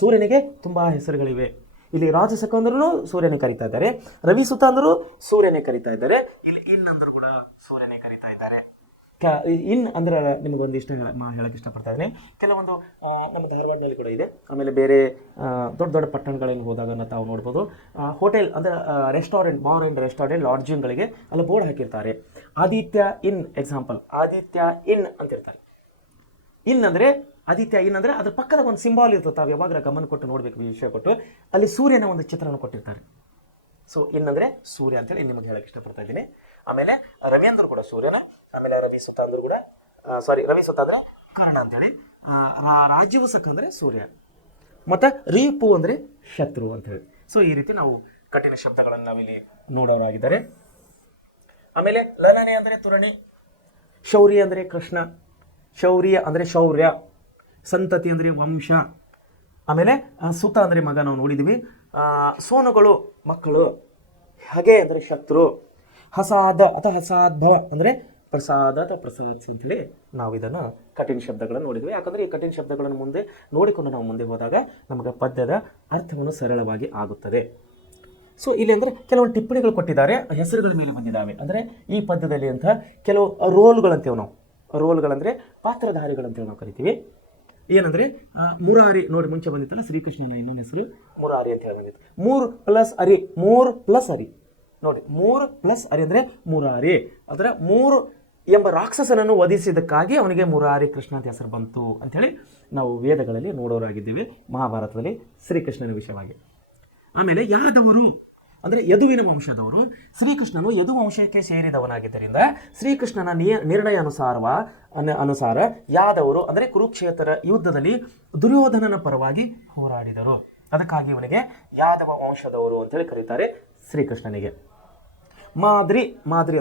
ಸೂರ್ಯನಿಗೆ ತುಂಬ ಹೆಸರುಗಳಿವೆ. ಇಲ್ಲಿ ರಾಜಸಖ ಅಂದ್ರೂ ಸೂರ್ಯನೇ ಕರೀತಾ ಇದ್ದಾರೆ. ರವಿಸುತ ಅಂದರೂ ಸೂರ್ಯನೇ ಕರೀತಾ ಇದ್ದಾರೆ. ಇಲ್ಲಿ ಇನ್ ಅಂದ್ರೂ ಕೂಡ ಸೂರ್ಯನೇ ಕರೀತಾ ಇದ್ದಾರೆ. ಇನ್ ಅಂದ್ರೆ ನಿಮಗೊಂದಿಷ್ಟು ಹೇಳಕ್ಕೆ ಇಷ್ಟಪಡ್ತಾ ಇದ್ದೀನಿ. ಕೆಲವೊಂದು ನಮ್ಮ ಧಾರವಾಡನಲ್ಲಿ ಕೂಡ ಇದೆ. ಆಮೇಲೆ ಬೇರೆ ದೊಡ್ಡ ದೊಡ್ಡ ಪಟ್ಟಣಗಳಿಗೆ ಹೋದಾಗ ತಾವು ನೋಡ್ಬೋದು, ಹೋಟೆಲ್ ಅಂದರೆ ರೆಸ್ಟೋರೆಂಟ್, ಬಾರ್ ಆ್ಯಂಡ್ ರೆಸ್ಟೋರೆಂಟ್, ಲಾಡ್ಜಿಂಗ್ಗಳಿಗೆ ಅಲ್ಲಿ ಬೋರ್ಡ್ ಹಾಕಿರ್ತಾರೆ. ಆದಿತ್ಯ ಇನ್ ಎಕ್ಸಾಂಪಲ್, ಆದಿತ್ಯ ಇನ್ ಅಂತಿರ್ತಾರೆ. ಇನ್ ಅಂದರೆ ಆದಿತ್ಯ ಇನ್ ಅಂದರೆ ಅದ್ರ ಪಕ್ಕದ ಒಂದು ಸಿಂಬಾಲ್ ಇರ್ತದೆ. ತಾವು ಯಾವಾಗ ಗಮನ ಕೊಟ್ಟು ನೋಡಬೇಕು, ವಿಷಯ ಕೊಟ್ಟು ಅಲ್ಲಿ ಸೂರ್ಯನ ಒಂದು ಚಿತ್ರನ ಕೊಟ್ಟಿರ್ತಾರೆ. ಸೊ ಇನ್ ಅಂದರೆ ಸೂರ್ಯ ಅಂತೇಳಿ ನಿಮಗೆ ಹೇಳಕ್ಕೆ ಇಷ್ಟಪಡ್ತಾ ಇದ್ದೀನಿ. ಆಮೇಲೆ ರವಿ ಅಂದ್ರು ಕೂಡ ಸೂರ್ಯನ. ಆಮೇಲೆ ರವಿಸುತ ಅಂದ್ರು ಕೂಡ ರವಿಸುತ ಅಂದರೆ ಕರ್ಣ ಅಂತೇಳಿ. ರಾಜ್ಯವಸಕ ಅಂದರೆ ಸೂರ್ಯ. ಮತ್ತು ರೀಪು ಅಂದರೆ ಶತ್ರು ಅಂತೇಳಿ. ಸೊ ಈ ರೀತಿ ನಾವು ಕಠಿಣ ಶಬ್ದಗಳನ್ನು ನಾವಿಲ್ಲಿ ನೋಡೋರಾಗಿದ್ದಾರೆ. ಆಮೇಲೆ ಲನನೆ ಅಂದರೆ ತುರಣಿ, ಶೌರ್ಯ ಅಂದರೆ ಕೃಷ್ಣ, ಶೌರ್ಯ ಅಂದರೆ ಶೌರ್ಯ, ಸಂತತಿ ಅಂದರೆ ವಂಶ, ಆಮೇಲೆ ಸುತ ಅಂದರೆ ಮಗ ನಾವು ನೋಡಿದ್ವಿ, ಸೋನುಗಳು ಮಕ್ಕಳು, ಹಗೆ ಅಂದರೆ ಶತ್ರು, ಹಸಾದ ಅಥವಾ ಹಸಾದ್ಭವ ಅಂದರೆ ಪ್ರಸಾದ ಅಥವಾ ಪ್ರಸಾದಿಸಿ ಅಂತೇಳಿ ನಾವು ಇದನ್ನು ಕಠಿಣ ಶಬ್ದಗಳನ್ನು ನೋಡಿದ್ವಿ. ಯಾಕಂದರೆ ಈ ಕಠಿಣ ಶಬ್ದಗಳನ್ನು ಮುಂದೆ ನೋಡಿಕೊಂಡು ನಾವು ಮುಂದೆ ಹೋದಾಗ ನಮಗೆ ಪದ್ಯದ ಅರ್ಥವನ್ನು ಸರಳವಾಗಿ ಆಗುತ್ತದೆ. ಸೊ ಇಲ್ಲಿ ಅಂದರೆ ಕೆಲವೊಂದು ಟಿಪ್ಪಣಿಗಳು ಕೊಟ್ಟಿದ್ದಾರೆ, ಹೆಸರುಗಳ ಮೇಲೆ ಬಂದಿದ್ದಾವೆ. ಅಂದರೆ ಈ ಪದ್ಯದಲ್ಲಿ ಅಂತ ಕೆಲವು ರೋಲ್ಗಳಂತೇವೆ ನಾವು, ರೋಲ್ಗಳಂದರೆ ಪಾತ್ರಧಾರಿಗಳಂತೇಳಿ ನಾವು ಕರಿತೀವಿ. ಏನಂದರೆ ಮುರಾರಿ ನೋಡಿ, ಮುಂಚೆ ಬಂದಿತ್ತಲ್ಲ ಶ್ರೀಕೃಷ್ಣನ ಇನ್ನೊಂದು ಹೆಸರು ಮುರಾರಿ ಅಂತ ಹೇಳಿ ಬಂದಿತ್ತು. 3+ಅರಿ ನೋಡಿ, 3+ಅರಿ ಅಂದರೆ ಮುರಾರಿ. ಅದರ 3 ಎಂಬ ರಾಕ್ಷಸನನ್ನು ವಧಿಸಿದ್ದಕ್ಕಾಗಿ ಅವನಿಗೆ ಮುರಾರಿ ಕೃಷ್ಣ ಅಂತ ಹೆಸರು ಬಂತು ಅಂಥೇಳಿ ನಾವು ವೇದಗಳಲ್ಲಿ ನೋಡೋರಾಗಿದ್ದೀವಿ, ಮಹಾಭಾರತದಲ್ಲಿ ಶ್ರೀಕೃಷ್ಣನ ವಿಷಯವಾಗಿ. ಆಮೇಲೆ ಯಾದವರು ಅಂದರೆ ಯದುವಿನ ವಂಶದವರು. ಶ್ರೀಕೃಷ್ಣನು ಯದು ವಂಶಕ್ಕೆ ಸೇರಿದವನಾಗಿದ್ದರಿಂದ ಶ್ರೀಕೃಷ್ಣನ ನಿರ್ಣಯ ಅನುಸಾರ ಯಾದವರು ಅಂದರೆ ಕುರುಕ್ಷೇತ್ರ ಯುದ್ಧದಲ್ಲಿ ದುರ್ಯೋಧನನ ಪರವಾಗಿ ಹೋರಾಡಿದರು. ಅದಕ್ಕಾಗಿ ಇವನಿಗೆ ಯಾದವ ವಂಶದವರು ಅಂತೇಳಿ ಕರೀತಾರೆ ಶ್ರೀಕೃಷ್ಣನಿಗೆ. ಮಾದ್ರಿ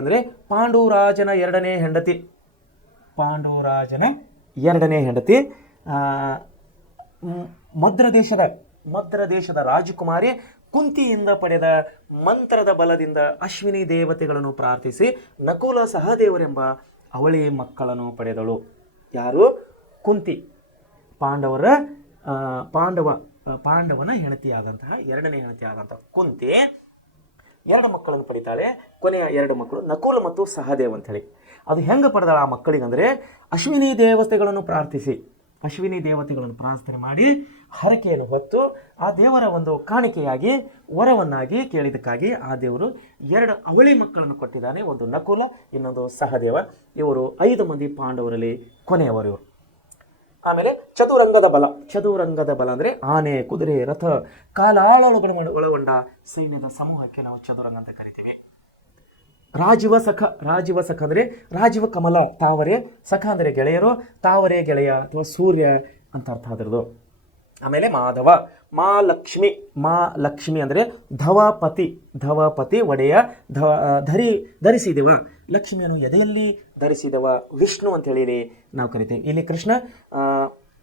ಅಂದರೆ ಪಾಂಡುರಾಜನ ಎರಡನೇ ಹೆಂಡತಿ, ಮದ್ರ ದೇಶದ ರಾಜಕುಮಾರಿ ಕುಂತಿಯಿಂದ ಪಡೆದ ಮಂತ್ರದ ಬಲದಿಂದ ಅಶ್ವಿನಿ ದೇವತೆಗಳನ್ನು ಪ್ರಾರ್ಥಿಸಿ ನಕುಲ ಸಹದೇವರೆಂಬ ಅವಳಿ ಮಕ್ಕಳನ್ನು ಪಡೆದಳು. ಯಾರು? ಕುಂತಿ. ಪಾಂಡವನ ಹೆಂಡತಿಯಾದಂತಹ ಎರಡನೇ ಹೆಂಡತಿಯಾದಂತಹ ಕುಂತಿ 2 ಮಕ್ಕಳನ್ನು ಪಡಿತಾಳೆ. ಕೊನೆಯ 2 ಮಕ್ಕಳು ನಕುಲ ಮತ್ತು ಸಹದೇವ್ ಅಂತ ಹೇಳಿ. ಅದು ಹೆಂಗೆ ಪಡೆದಾಳ ಆ ಮಕ್ಕಳಿಗಂದರೆ ಅಶ್ವಿನಿ ದೇವತೆಗಳನ್ನು ಪ್ರಾರ್ಥನೆ ಮಾಡಿ ಹರಕೆಯನ್ನು ಹೊತ್ತು ಆ ದೇವರ ಒಂದು ಕಾಣಿಕೆಯಾಗಿ ವರವನ್ನಾಗಿ ಕೇಳಿದ್ದಕ್ಕಾಗಿ ಆ ದೇವರು 2 ಅವಳಿ ಮಕ್ಕಳನ್ನು ಕೊಟ್ಟಿದ್ದಾನೆ. ಒಂದು ನಕುಲ, ಇನ್ನೊಂದು ಸಹದೇವ. ಇವರು 5 ಮಂದಿ ಪಾಂಡವರಲ್ಲಿ ಕೊನೆಯವರು ಇವರು. ಆಮೇಲೆ ಚದುರಂಗದ ಬಲ ಅಂದರೆ ಆನೆ, ಕುದುರೆ, ರಥ, ಒಳಗೊಂಡ ಸೈನ್ಯದ ಸಮೂಹಕ್ಕೆ ನಾವು ಚದುರಂಗ ಅಂತ ಕರಿತೀವಿ. ರಾಜೀವ ಸಖ ಅಂದರೆ ರಾಜೀವ ಕಮಲ, ತಾವರೆ, ಸಖ ಅಂದರೆ ಗೆಳೆಯರು, ತಾವರೆ ಗೆಳೆಯ ಅಥವಾ ಸೂರ್ಯ ಅಂತ ಅರ್ಥ ಅದರದು. ಆಮೇಲೆ ಮಾಧವ, ಲಕ್ಷ್ಮಿ ಅಂದರೆ ಧವಪತಿ ಒಡೆಯ, ಧರಿಸಿದವ, ಲಕ್ಷ್ಮಿಯನ್ನು ಎದೆಯಲ್ಲಿ ಧರಿಸಿದವ ವಿಷ್ಣು ಅಂತ ಹೇಳಿ ನಾವು ಕರಿತೀವಿ. ಇಲ್ಲಿ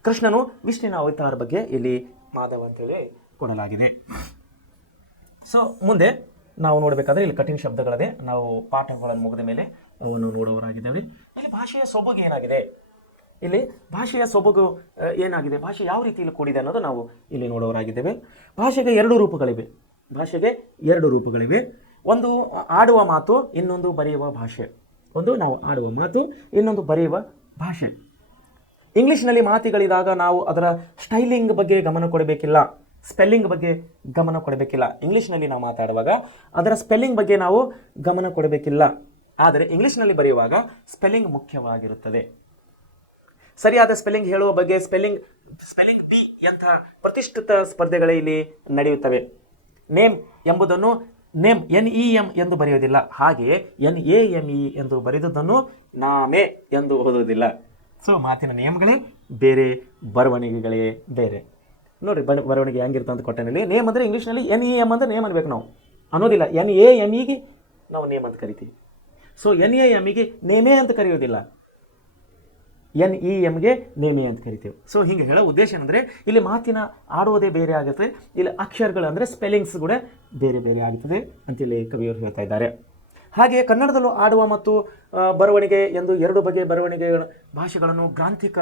ಕೃಷ್ಣನು ವಿಷ್ಣುವಿನ ಅವತಾರ ಬಗ್ಗೆ ಇಲ್ಲಿ ಮಾಧವ ಅಂತೇಳಿ ಕೊಡಲಾಗಿದೆ. ಸೊ ಮುಂದೆ ನಾವು ನೋಡಬೇಕಾದ್ರೆ ಇಲ್ಲಿ ಕಠಿಣ ಶಬ್ದಗಳದೇ ನಾವು ಪಾಠಗಳನ್ನು ಮುಗಿದ ಮೇಲೆ ಅವನ್ನು ನೋಡುವವರಾಗಿದ್ದೇವೆ. ಇಲ್ಲಿ ಭಾಷೆಯ ಸೊಬಗು ಏನಾಗಿದೆ, ಭಾಷೆ ಯಾವ ರೀತಿಯಲ್ಲಿ ಕೂಡಿದೆ ಅನ್ನೋದು ನಾವು ಇಲ್ಲಿ ನೋಡುವವರಾಗಿದ್ದೇವೆ. ಭಾಷೆಗೆ 2 ರೂಪಗಳಿವೆ. ಒಂದು ಆಡುವ ಮಾತು, ಇನ್ನೊಂದು ಬರೆಯುವ ಭಾಷೆ. ಒಂದು ನಾವು ಆಡುವ ಮಾತು, ಇನ್ನೊಂದು ಬರೆಯುವ ಭಾಷೆ. ಇಂಗ್ಲೀಷ್ನಲ್ಲಿ ಮಾತುಗಳಿದಾಗ ನಾವು ಅದರ ಸ್ಟೈಲಿಂಗ್ ಬಗ್ಗೆ ಗಮನ ಕೊಡಬೇಕಿಲ್ಲ, ಸ್ಪೆಲ್ಲಿಂಗ್ ಬಗ್ಗೆ ಗಮನ ಕೊಡಬೇಕಿಲ್ಲ. ಇಂಗ್ಲೀಷ್ನಲ್ಲಿ ನಾವು ಮಾತಾಡುವಾಗ ಅದರ ಸ್ಪೆಲ್ಲಿಂಗ್ ಬಗ್ಗೆ ನಾವು ಗಮನ ಕೊಡಬೇಕಿಲ್ಲ. ಆದರೆ ಇಂಗ್ಲೀಷ್ನಲ್ಲಿ ಬರೆಯುವಾಗ ಸ್ಪೆಲ್ಲಿಂಗ್ ಮುಖ್ಯವಾಗಿರುತ್ತದೆ. ಸರಿಯಾದ ಸ್ಪೆಲ್ಲಿಂಗ್ ಹೇಳುವ ಬಗ್ಗೆ ಸ್ಪೆಲ್ಲಿಂಗ್ ಬಿ ಅಂತ ಪ್ರತಿಷ್ಠಿತ ಸ್ಪರ್ಧೆಗಳೇ ಇಲ್ಲಿ ನಡೆಯುತ್ತವೆ. ನೇಮ್ ಎಂಬುದನ್ನು NEM ಎಂದು ಬರೆಯೋದಿಲ್ಲ, ಹಾಗೆಯೇ NAME ಎಂದು ಬರೆದುದನ್ನು ನಾಮೆ ಎಂದು ಓದುವುದಿಲ್ಲ. ಸೊ ಮಾತಿನ ನಿಯಮಗಳೇ ಬೇರೆ, ಬರವಣಿಗೆಗಳೇ ಬೇರೆ. ನೋಡಿರಿ ಬರವಣಿಗೆ ಹೆಂಗಿರುತ್ತೆ ಅಂತ ಕೊಟ್ಟನಲ್ಲಿ. ನೇಮ್ ಅಂದರೆ ಇಂಗ್ಲೀಷ್ನಲ್ಲಿ NEM ಅಂದರೆ ನೇಮ್ ಅನ್ಬೇಕು, ನಾವು ಅನ್ನೋದಿಲ್ಲ. NAMEಗೆ ನಾವು ನೇಮ್ ಅಂತ ಕರಿತೀವಿ. ಸೊ NAMEಗೆ ನೇಮೇ ಅಂತ ಕರೆಯೋದಿಲ್ಲ, NEMಗೆ ನೇಮೆ ಅಂತ ಕರಿತೀವಿ. ಸೊ ಹಿಂಗೆ ಹೇಳೋ ಉದ್ದೇಶ ಏನಂದರೆ ಇಲ್ಲಿ ಮಾತಿನ ಆಡುವುದೇ ಬೇರೆ ಆಗುತ್ತೆ, ಇಲ್ಲಿ ಅಕ್ಷರಗಳು ಅಂದರೆ ಸ್ಪೆಲ್ಲಿಂಗ್ಸ್ ಕೂಡ ಬೇರೆ ಬೇರೆ ಆಗುತ್ತದೆ ಅಂತೇಳಿ ಕವಿಯವರು ಹೇಳ್ತಾ ಇದ್ದಾರೆ. ಹಾಗೆಯೇ ಕನ್ನಡದಲ್ಲೂ ಆಡುವ ಮತ್ತು ಬರವಣಿಗೆ ಎಂದು 2 ಬಗೆಯ ಬರವಣಿಗೆ ಭಾಷೆಗಳನ್ನು ಗ್ರಾಂಥಿಕ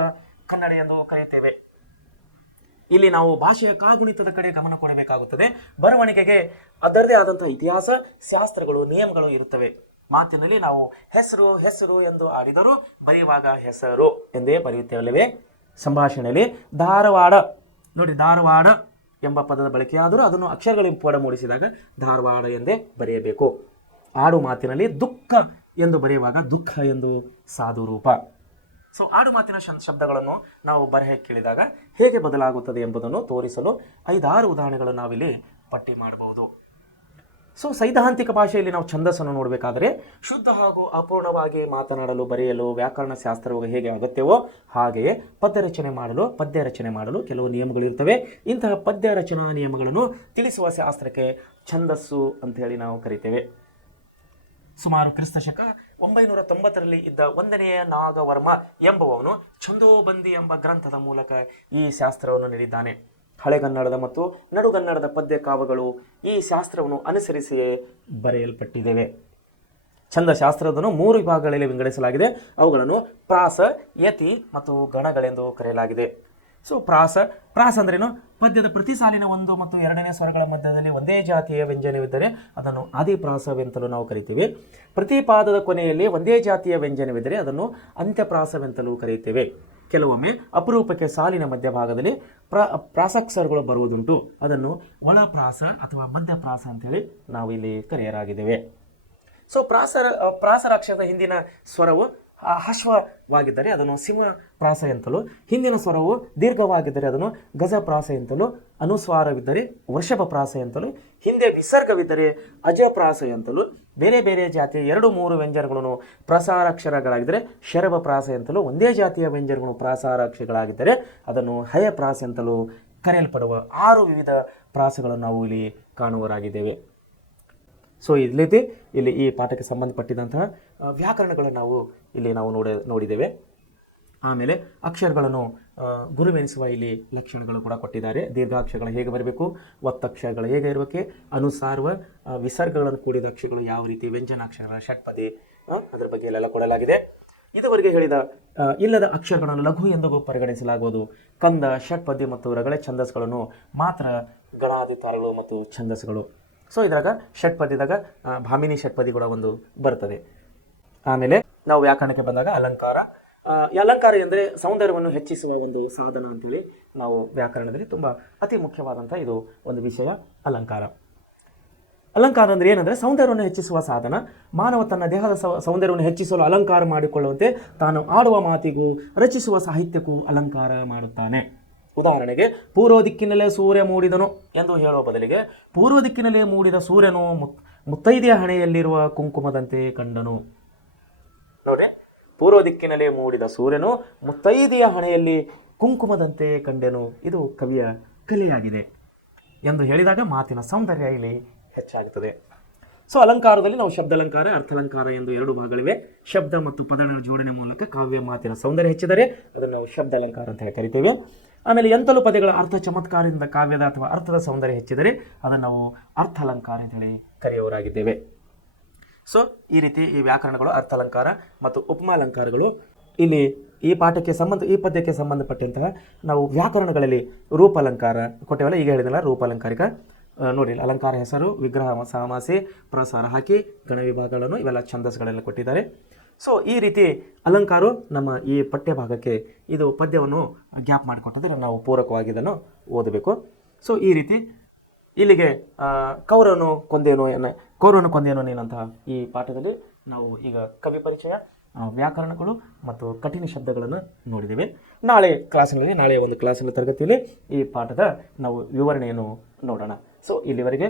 ಕನ್ನಡ ಎಂದು ಕರೆಯುತ್ತೇವೆ. ಇಲ್ಲಿ ನಾವು ಭಾಷೆಯ ಕಾಗುಣಿತದ ಕಡೆ ಗಮನ ಕೊಡಬೇಕಾಗುತ್ತದೆ. ಬರವಣಿಗೆಗೆ ಅದರದೇ ಆದಂಥ ಇತಿಹಾಸ, ಶಾಸ್ತ್ರಗಳು, ನಿಯಮಗಳು ಇರುತ್ತವೆ. ಮಾತಿನಲ್ಲಿ ನಾವು ಹೆಸರು ಎಂದು ಆಡಿದರೂ ಬರೆಯುವಾಗ ಹೆಸರು ಎಂದೇ ಬರೆಯುತ್ತೇವಲ್ಲವೇ. ಸಂಭಾಷಣೆಯಲ್ಲಿ ಧಾರವಾಡ ಎಂಬ ಪದದ ಬಳಕೆಯಾದರೂ ಅದನ್ನು ಅಕ್ಷರಗಳಿಂದ ಪೋಡ ಮೂಡಿಸಿದಾಗ ಧಾರವಾಡ ಎಂದೇ ಬರೆಯಬೇಕು. ಆಡು ಮಾತಿನಲ್ಲಿ ದುಃಖ ಎಂದು ಬರೆಯುವಾಗ ದುಃಖ ಎಂದು ಸಾಧು ರೂಪ. ಸೊ ಆಡು ಮಾತಿನ ಶಬ್ದಗಳನ್ನು ನಾವು ಬರಹ ಕೇಳಿದಾಗ ಹೇಗೆ ಬದಲಾಗುತ್ತದೆ ಎಂಬುದನ್ನು ತೋರಿಸಲು 5-6 ಉದಾಹರಣೆಗಳನ್ನು ನಾವಿಲ್ಲಿ ಪಟ್ಟಿ ಮಾಡಬಹುದು. ಸೊ ಸೈದ್ಧಾಂತಿಕ ಭಾಷೆಯಲ್ಲಿ ನಾವು ಛಂದಸ್ಸನ್ನು ನೋಡಬೇಕಾದರೆ ಶುದ್ಧ ಹಾಗೂ ಅಪೂರ್ಣವಾಗಿ ಮಾತನಾಡಲು, ಬರೆಯಲು ವ್ಯಾಕರಣ ಶಾಸ್ತ್ರವು ಹೇಗೆ ಅಗತ್ಯವೋ ಹಾಗೆಯೇ ಪದ್ಯ ರಚನೆ ಮಾಡಲು ಕೆಲವು ನಿಯಮಗಳಿರ್ತವೆ. ಇಂತಹ ಪದ್ಯ ರಚನಾ ನಿಯಮಗಳನ್ನು ತಿಳಿಸುವ ಶಾಸ್ತ್ರಕ್ಕೆ ಛಂದಸ್ಸು ಅಂತ ಹೇಳಿ ನಾವು ಕರಿತೇವೆ. ಸುಮಾರು ಕ್ರಿಸ್ತಶಕ 990ರಲ್ಲಿ ಇದ್ದ 1ನೇ ನಾಗವರ್ಮ ಎಂಬುವವನು ಛಂದೋಬಂದಿ ಎಂಬ ಗ್ರಂಥದ ಮೂಲಕ ಈ ಶಾಸ್ತ್ರವನ್ನು ನೀಡಿದ್ದಾನೆ. ಹಳೆಗನ್ನಡದ ಮತ್ತು ನಡುಗನ್ನಡದ ಪದ್ಯ ಕಾವ್ಯಗಳು ಈ ಶಾಸ್ತ್ರವನ್ನು ಅನುಸರಿಸಿಯೇ ಬರೆಯಲ್ಪಟ್ಟಿದ್ದೇವೆ. ಛಂದಶಾಸ್ತ್ರವನ್ನು 3 ವಿಭಾಗಗಳಲ್ಲಿ ವಿಂಗಡಿಸಲಾಗಿದೆ. ಅವುಗಳನ್ನು ಪ್ರಾಸ, ಯತಿ ಮತ್ತು ಗಣಗಳೆಂದು ಕರೆಯಲಾಗಿದೆ. ಸೊ ಪ್ರಾಸ ಅಂದ್ರೇನು? ಪದ್ಯದ ಪ್ರತಿ ಸಾಲಿನ 1 ಮತ್ತು 2ನೇ ಸ್ವರಗಳ ಮಧ್ಯದಲ್ಲಿ ಒಂದೇ ಜಾತಿಯ ವ್ಯಂಜನವಿದ್ದರೆ ಅದನ್ನು ಆದಿಪ್ರಾಸವೆಂತಲೂ ನಾವು ಕರೀತೇವೆ. ಪ್ರತಿ ಪಾದದ ಕೊನೆಯಲ್ಲಿ ಒಂದೇ ಜಾತಿಯ ವ್ಯಂಜನವಿದ್ದರೆ ಅದನ್ನು ಅಂತ್ಯಪ್ರಾಸವೆಂತಲೂ ಕರೆಯುತ್ತೇವೆ. ಕೆಲವೊಮ್ಮೆ ಅಪರೂಪಕ್ಕೆ ಸಾಲಿನ ಮಧ್ಯಭಾಗದಲ್ಲಿ ಪ್ರಾಸಕ್ಷರಗಳು ಬರುವುದುಂಟು. ಅದನ್ನು ಒಳಪ್ರಾಸ ಅಥವಾ ಮಧ್ಯಪ್ರಾಸ ಅಂತೇಳಿ ನಾವು ಇಲ್ಲಿ ಕರೆಯಲಾಗಿದ್ದೇವೆ. ಸೊ ಪ್ರಾಸರಾಕ್ಷರದ ಹಿಂದಿನ ಸ್ವರವು ಹಶ್ವವಾಗಿದ್ದರೆ ಅದನ್ನು ಸಿಂಹಪ್ರಾಸ ಎಂತಲೂ, ಹಿಂದಿನ ಸ್ವರವು ದೀರ್ಘವಾಗಿದ್ದರೆ ಅದನ್ನು ಗಜಪ್ರಾಸ ಎಂತಲೂ, ಅನುಸ್ವಾರವಿದ್ದರೆ ವೃಷಭಪ್ರಾಸ ಎಂತಲೂ, ಹಿಂದೆ ವಿಸರ್ಗವಿದ್ದರೆ ಅಜಪ್ರಾಸ ಎಂತಲೂ, ಬೇರೆ ಬೇರೆ ಜಾತಿಯ 2-3 ವ್ಯಂಜನಗಳನ್ನು ಪ್ರಸಾರಾಕ್ಷರಗಳಾಗಿದ್ದರೆ ಶರಭಪ್ರಾಸ ಎಂತಲೂ, ಒಂದೇ ಜಾತಿಯ ವ್ಯಂಜನಗಳು ಪ್ರಾಸಾರಾಕ್ಷರಗಳಾಗಿದ್ದರೆ ಅದನ್ನು ಹಯಪ್ರಾಸ ಎಂತಲೂ ಕರೆಯಲ್ಪಡುವ 6 ವಿವಿಧ ಪ್ರಾಸಗಳನ್ನು ನಾವು ಇಲ್ಲಿ ಕಾಣುವರಾಗಿದ್ದೇವೆ. ಸೊ ಇಲ್ಲಿ ಈ ಪಾಠಕ್ಕೆ ಸಂಬಂಧಪಟ್ಟಿದಂತಹ ವ್ಯಾಕರಣಗಳನ್ನು ನಾವು ನೋಡಿದ್ದೇವೆ. ಆಮೇಲೆ ಅಕ್ಷರಗಳನ್ನು ಗುರುವೆನಿಸುವ ಇಲ್ಲಿ ಲಕ್ಷಣಗಳು ಕೂಡ ಕೊಟ್ಟಿದ್ದಾರೆ. ದೀರ್ಘಾಕ್ಷರಗಳು ಹೇಗೆ ಬರಬೇಕು, ಒತ್ತಕ್ಷರಗಳು ಹೇಗೆ ಇರಬೇಕು, ಅನುಸಾರ್ವ ವಿಸರ್ಗಗಳನ್ನು ಕೂಡಿದ ಅಕ್ಷರಗಳು ಯಾವ ರೀತಿ, ವ್ಯಂಜನಾಕ್ಷರಗಳ ಷಟ್ಪದಿ, ಅದರ ಬಗ್ಗೆ ಎಲ್ಲ ಕೊಡಲಾಗಿದೆ. ಇದುವರೆಗೆ ಹೇಳಿದ ಇಲ್ಲದ ಅಕ್ಷರಗಳನ್ನು ಲಘು ಎಂದು ಪರಿಗಣಿಸಲಾಗುವುದು. ಕಂದ, ಷಟ್ಪದಿ ಮತ್ತು ರಗಳೆ ಛಂದಸ್ಗಳನ್ನು ಮಾತ್ರ ಗಣಾದಿತಾರಗಳು ಮತ್ತು ಛಂದಸ್ಗಳು. ಸೊ ಇದ್ರಾಗ ಷಟ್ಪದಿದಾಗ ಭಾಮಿನಿ ಷಟ್ಪದಿ ಕೂಡ ಒಂದು ಬರ್ತದೆ. ಆಮೇಲೆ ನಾವು ವ್ಯಾಕರಣಕ್ಕೆ ಬಂದಾಗ ಅಲಂಕಾರ ಎಂದರೆ ಸೌಂದರ್ಯವನ್ನು ಹೆಚ್ಚಿಸುವ ಒಂದು ಸಾಧನ ಅಂತೇಳಿ ನಾವು ವ್ಯಾಕರಣದಲ್ಲಿ ತುಂಬ ಅತಿ ಮುಖ್ಯವಾದಂಥ ಇದು ಒಂದು ವಿಷಯ. ಅಲಂಕಾರ ಅಂದರೆ ಏನಂದರೆ ಸೌಂದರ್ಯವನ್ನು ಹೆಚ್ಚಿಸುವ ಸಾಧನ. ಮಾನವ ತನ್ನ ದೇಹದ ಸೌಂದರ್ಯವನ್ನು ಹೆಚ್ಚಿಸಲು ಅಲಂಕಾರ ಮಾಡಿಕೊಳ್ಳುವಂತೆ ತಾನು ಆಡುವ ಮಾತಿಗೂ ರಚಿಸುವ ಸಾಹಿತ್ಯಕ್ಕೂ ಅಲಂಕಾರ ಮಾಡುತ್ತಾನೆ. ಉದಾಹರಣೆಗೆ, ಪೂರ್ವ ದಿಕ್ಕಿನಲ್ಲೇ ಸೂರ್ಯ ಮೂಡಿದನು ಎಂದು ಹೇಳುವ ಬದಲಿಗೆ ಪೂರ್ವ ದಿಕ್ಕಿನಲ್ಲೇ ಮೂಡಿದ ಸೂರ್ಯನು ಮುತ್ತೈದೆಯ ಹಣೆಯಲ್ಲಿರುವ ಕುಂಕುಮದಂತೆ ಕಂಡನು. ನೋಡಿ, ಪೂರ್ವ ದಿಕ್ಕಿನಲ್ಲೇ ಮೂಡಿದ ಸೂರ್ಯನು ಮುತ್ತೈದೆಯ ಹಣೆಯಲ್ಲಿ ಕುಂಕುಮದಂತೆ ಕಂಡೆನು. ಇದು ಕವಿಯ ಕಲೆಯಾಗಿದೆ ಎಂದು ಹೇಳಿದಾಗ ಮಾತಿನ ಸೌಂದರ್ಯ ಇಲ್ಲಿ ಹೆಚ್ಚಾಗುತ್ತದೆ. ಸೊ ಅಲಂಕಾರದಲ್ಲಿ ನಾವು ಶಬ್ದಾಲಂಕಾರ, ಅರ್ಥಾಲಂಕಾರ ಎಂದು 2 ಭಾಗಗಳಿವೆ. ಶಬ್ದ ಮತ್ತು ಪದಗಳ ಜೋಡಣೆ ಮೂಲಕ ಕಾವ್ಯ ಮಾತಿನ ಸೌಂದರ್ಯ ಹೆಚ್ಚಿದರೆ ಅದನ್ನು ನಾವು ಶಬ್ದಾಲಂಕಾರ ಅಂತ ಹೇಳಿ ಕರಿತೇವೆ. ಆಮೇಲೆ ಎಂತಲೂ ಪದಗಳ ಅರ್ಥ ಚಮತ್ಕಾರದಿಂದ ಕಾವ್ಯದ ಅಥವಾ ಅರ್ಥದ ಸೌಂದರ್ಯ ಹೆಚ್ಚಿದರೆ ಅದನ್ನು ನಾವು ಅರ್ಥಾಲಂಕಾರ ಅಂತೇಳಿ ಕರೆಯುವರಾಗಿದ್ದೇವೆ. ಸೊ ಈ ರೀತಿ ಈ ವ್ಯಾಕರಣಗಳು, ಅರ್ಥಾಲಂಕಾರ ಮತ್ತು ಉಪಮಾಲಂಕಾರಗಳು ಇಲ್ಲಿ ಈ ಪದ್ಯಕ್ಕೆ ಸಂಬಂಧಪಟ್ಟಂತಹ ನಾವು ವ್ಯಾಕರಣಗಳಲ್ಲಿ ರೂಪಾಲಂಕಾರ ಕೊಟ್ಟೇವಲ್ಲ, ಈಗ ಹೇಳಿದಲ್ಲ ರೂಪಾಲಂಕಾರಿಕ. ನೋಡಿ, ಅಲಂಕಾರ ಹೆಸರು, ವಿಗ್ರಹ, ಸಮಾಸಿ, ಪ್ರಸಾರ ಹಾಕಿ ಗಣ ವಿಭಾಗಗಳನ್ನು ಇವೆಲ್ಲ ಛಂದಸ್ಗಳೆಲ್ಲ ಕೊಟ್ಟಿದ್ದಾರೆ. ಸೊ ಈ ರೀತಿ ಅಲಂಕಾರ ನಮ್ಮ ಈ ಪಠ್ಯ ಭಾಗಕ್ಕೆ ಇದು ಪದ್ಯವನ್ನು ಗ್ಯಾಪ್ ಮಾಡಿಕೊಟ್ಟಿದ್ರೆ ನಾವು ಪೂರಕವಾಗಿ ಇದನ್ನು ಓದಬೇಕು. ಸೊ ಈ ರೀತಿ ಇಲ್ಲಿಗೆ ಕೌರವನು ಕೊಂದೇನೋ ನೀನಂತಹ ಈ ಪಾಠದಲ್ಲಿ ನಾವು ಈಗ ಕವಿ ಪರಿಚಯ, ವ್ಯಾಕರಣಗಳು ಮತ್ತು ಕಠಿಣ ಶಬ್ದಗಳನ್ನು ನೋಡಿದ್ದೇವೆ. ನಾಳೆ ಒಂದು ಕ್ಲಾಸಿನ ತರಗತಿಯಲ್ಲಿ ಈ ಪಾಠದ ನಾವು ವಿವರಣೆಯನ್ನು ನೋಡೋಣ. ಸೊ ಇಲ್ಲಿವರೆಗೆ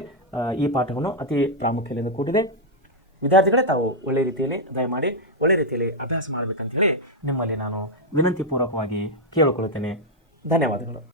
ಈ ಪಾಠವನ್ನು ಅತಿ ಪ್ರಾಮುಖ್ಯತೆಯಿಂದ ಕೂಡಿದೆ. ವಿದ್ಯಾರ್ಥಿಗಳೇ, ತಾವು ದಯಮಾಡಿ ಒಳ್ಳೆ ರೀತಿಯಲ್ಲಿ ಅಭ್ಯಾಸ ಮಾಡಬೇಕಂತೇಳಿ ನಿಮ್ಮಲ್ಲಿ ನಾನು ವಿನಂತಿ ಪೂರ್ವಕವಾಗಿ ಕೇಳಿಕೊಳ್ಳುತ್ತೇನೆ. ಧನ್ಯವಾದಗಳು.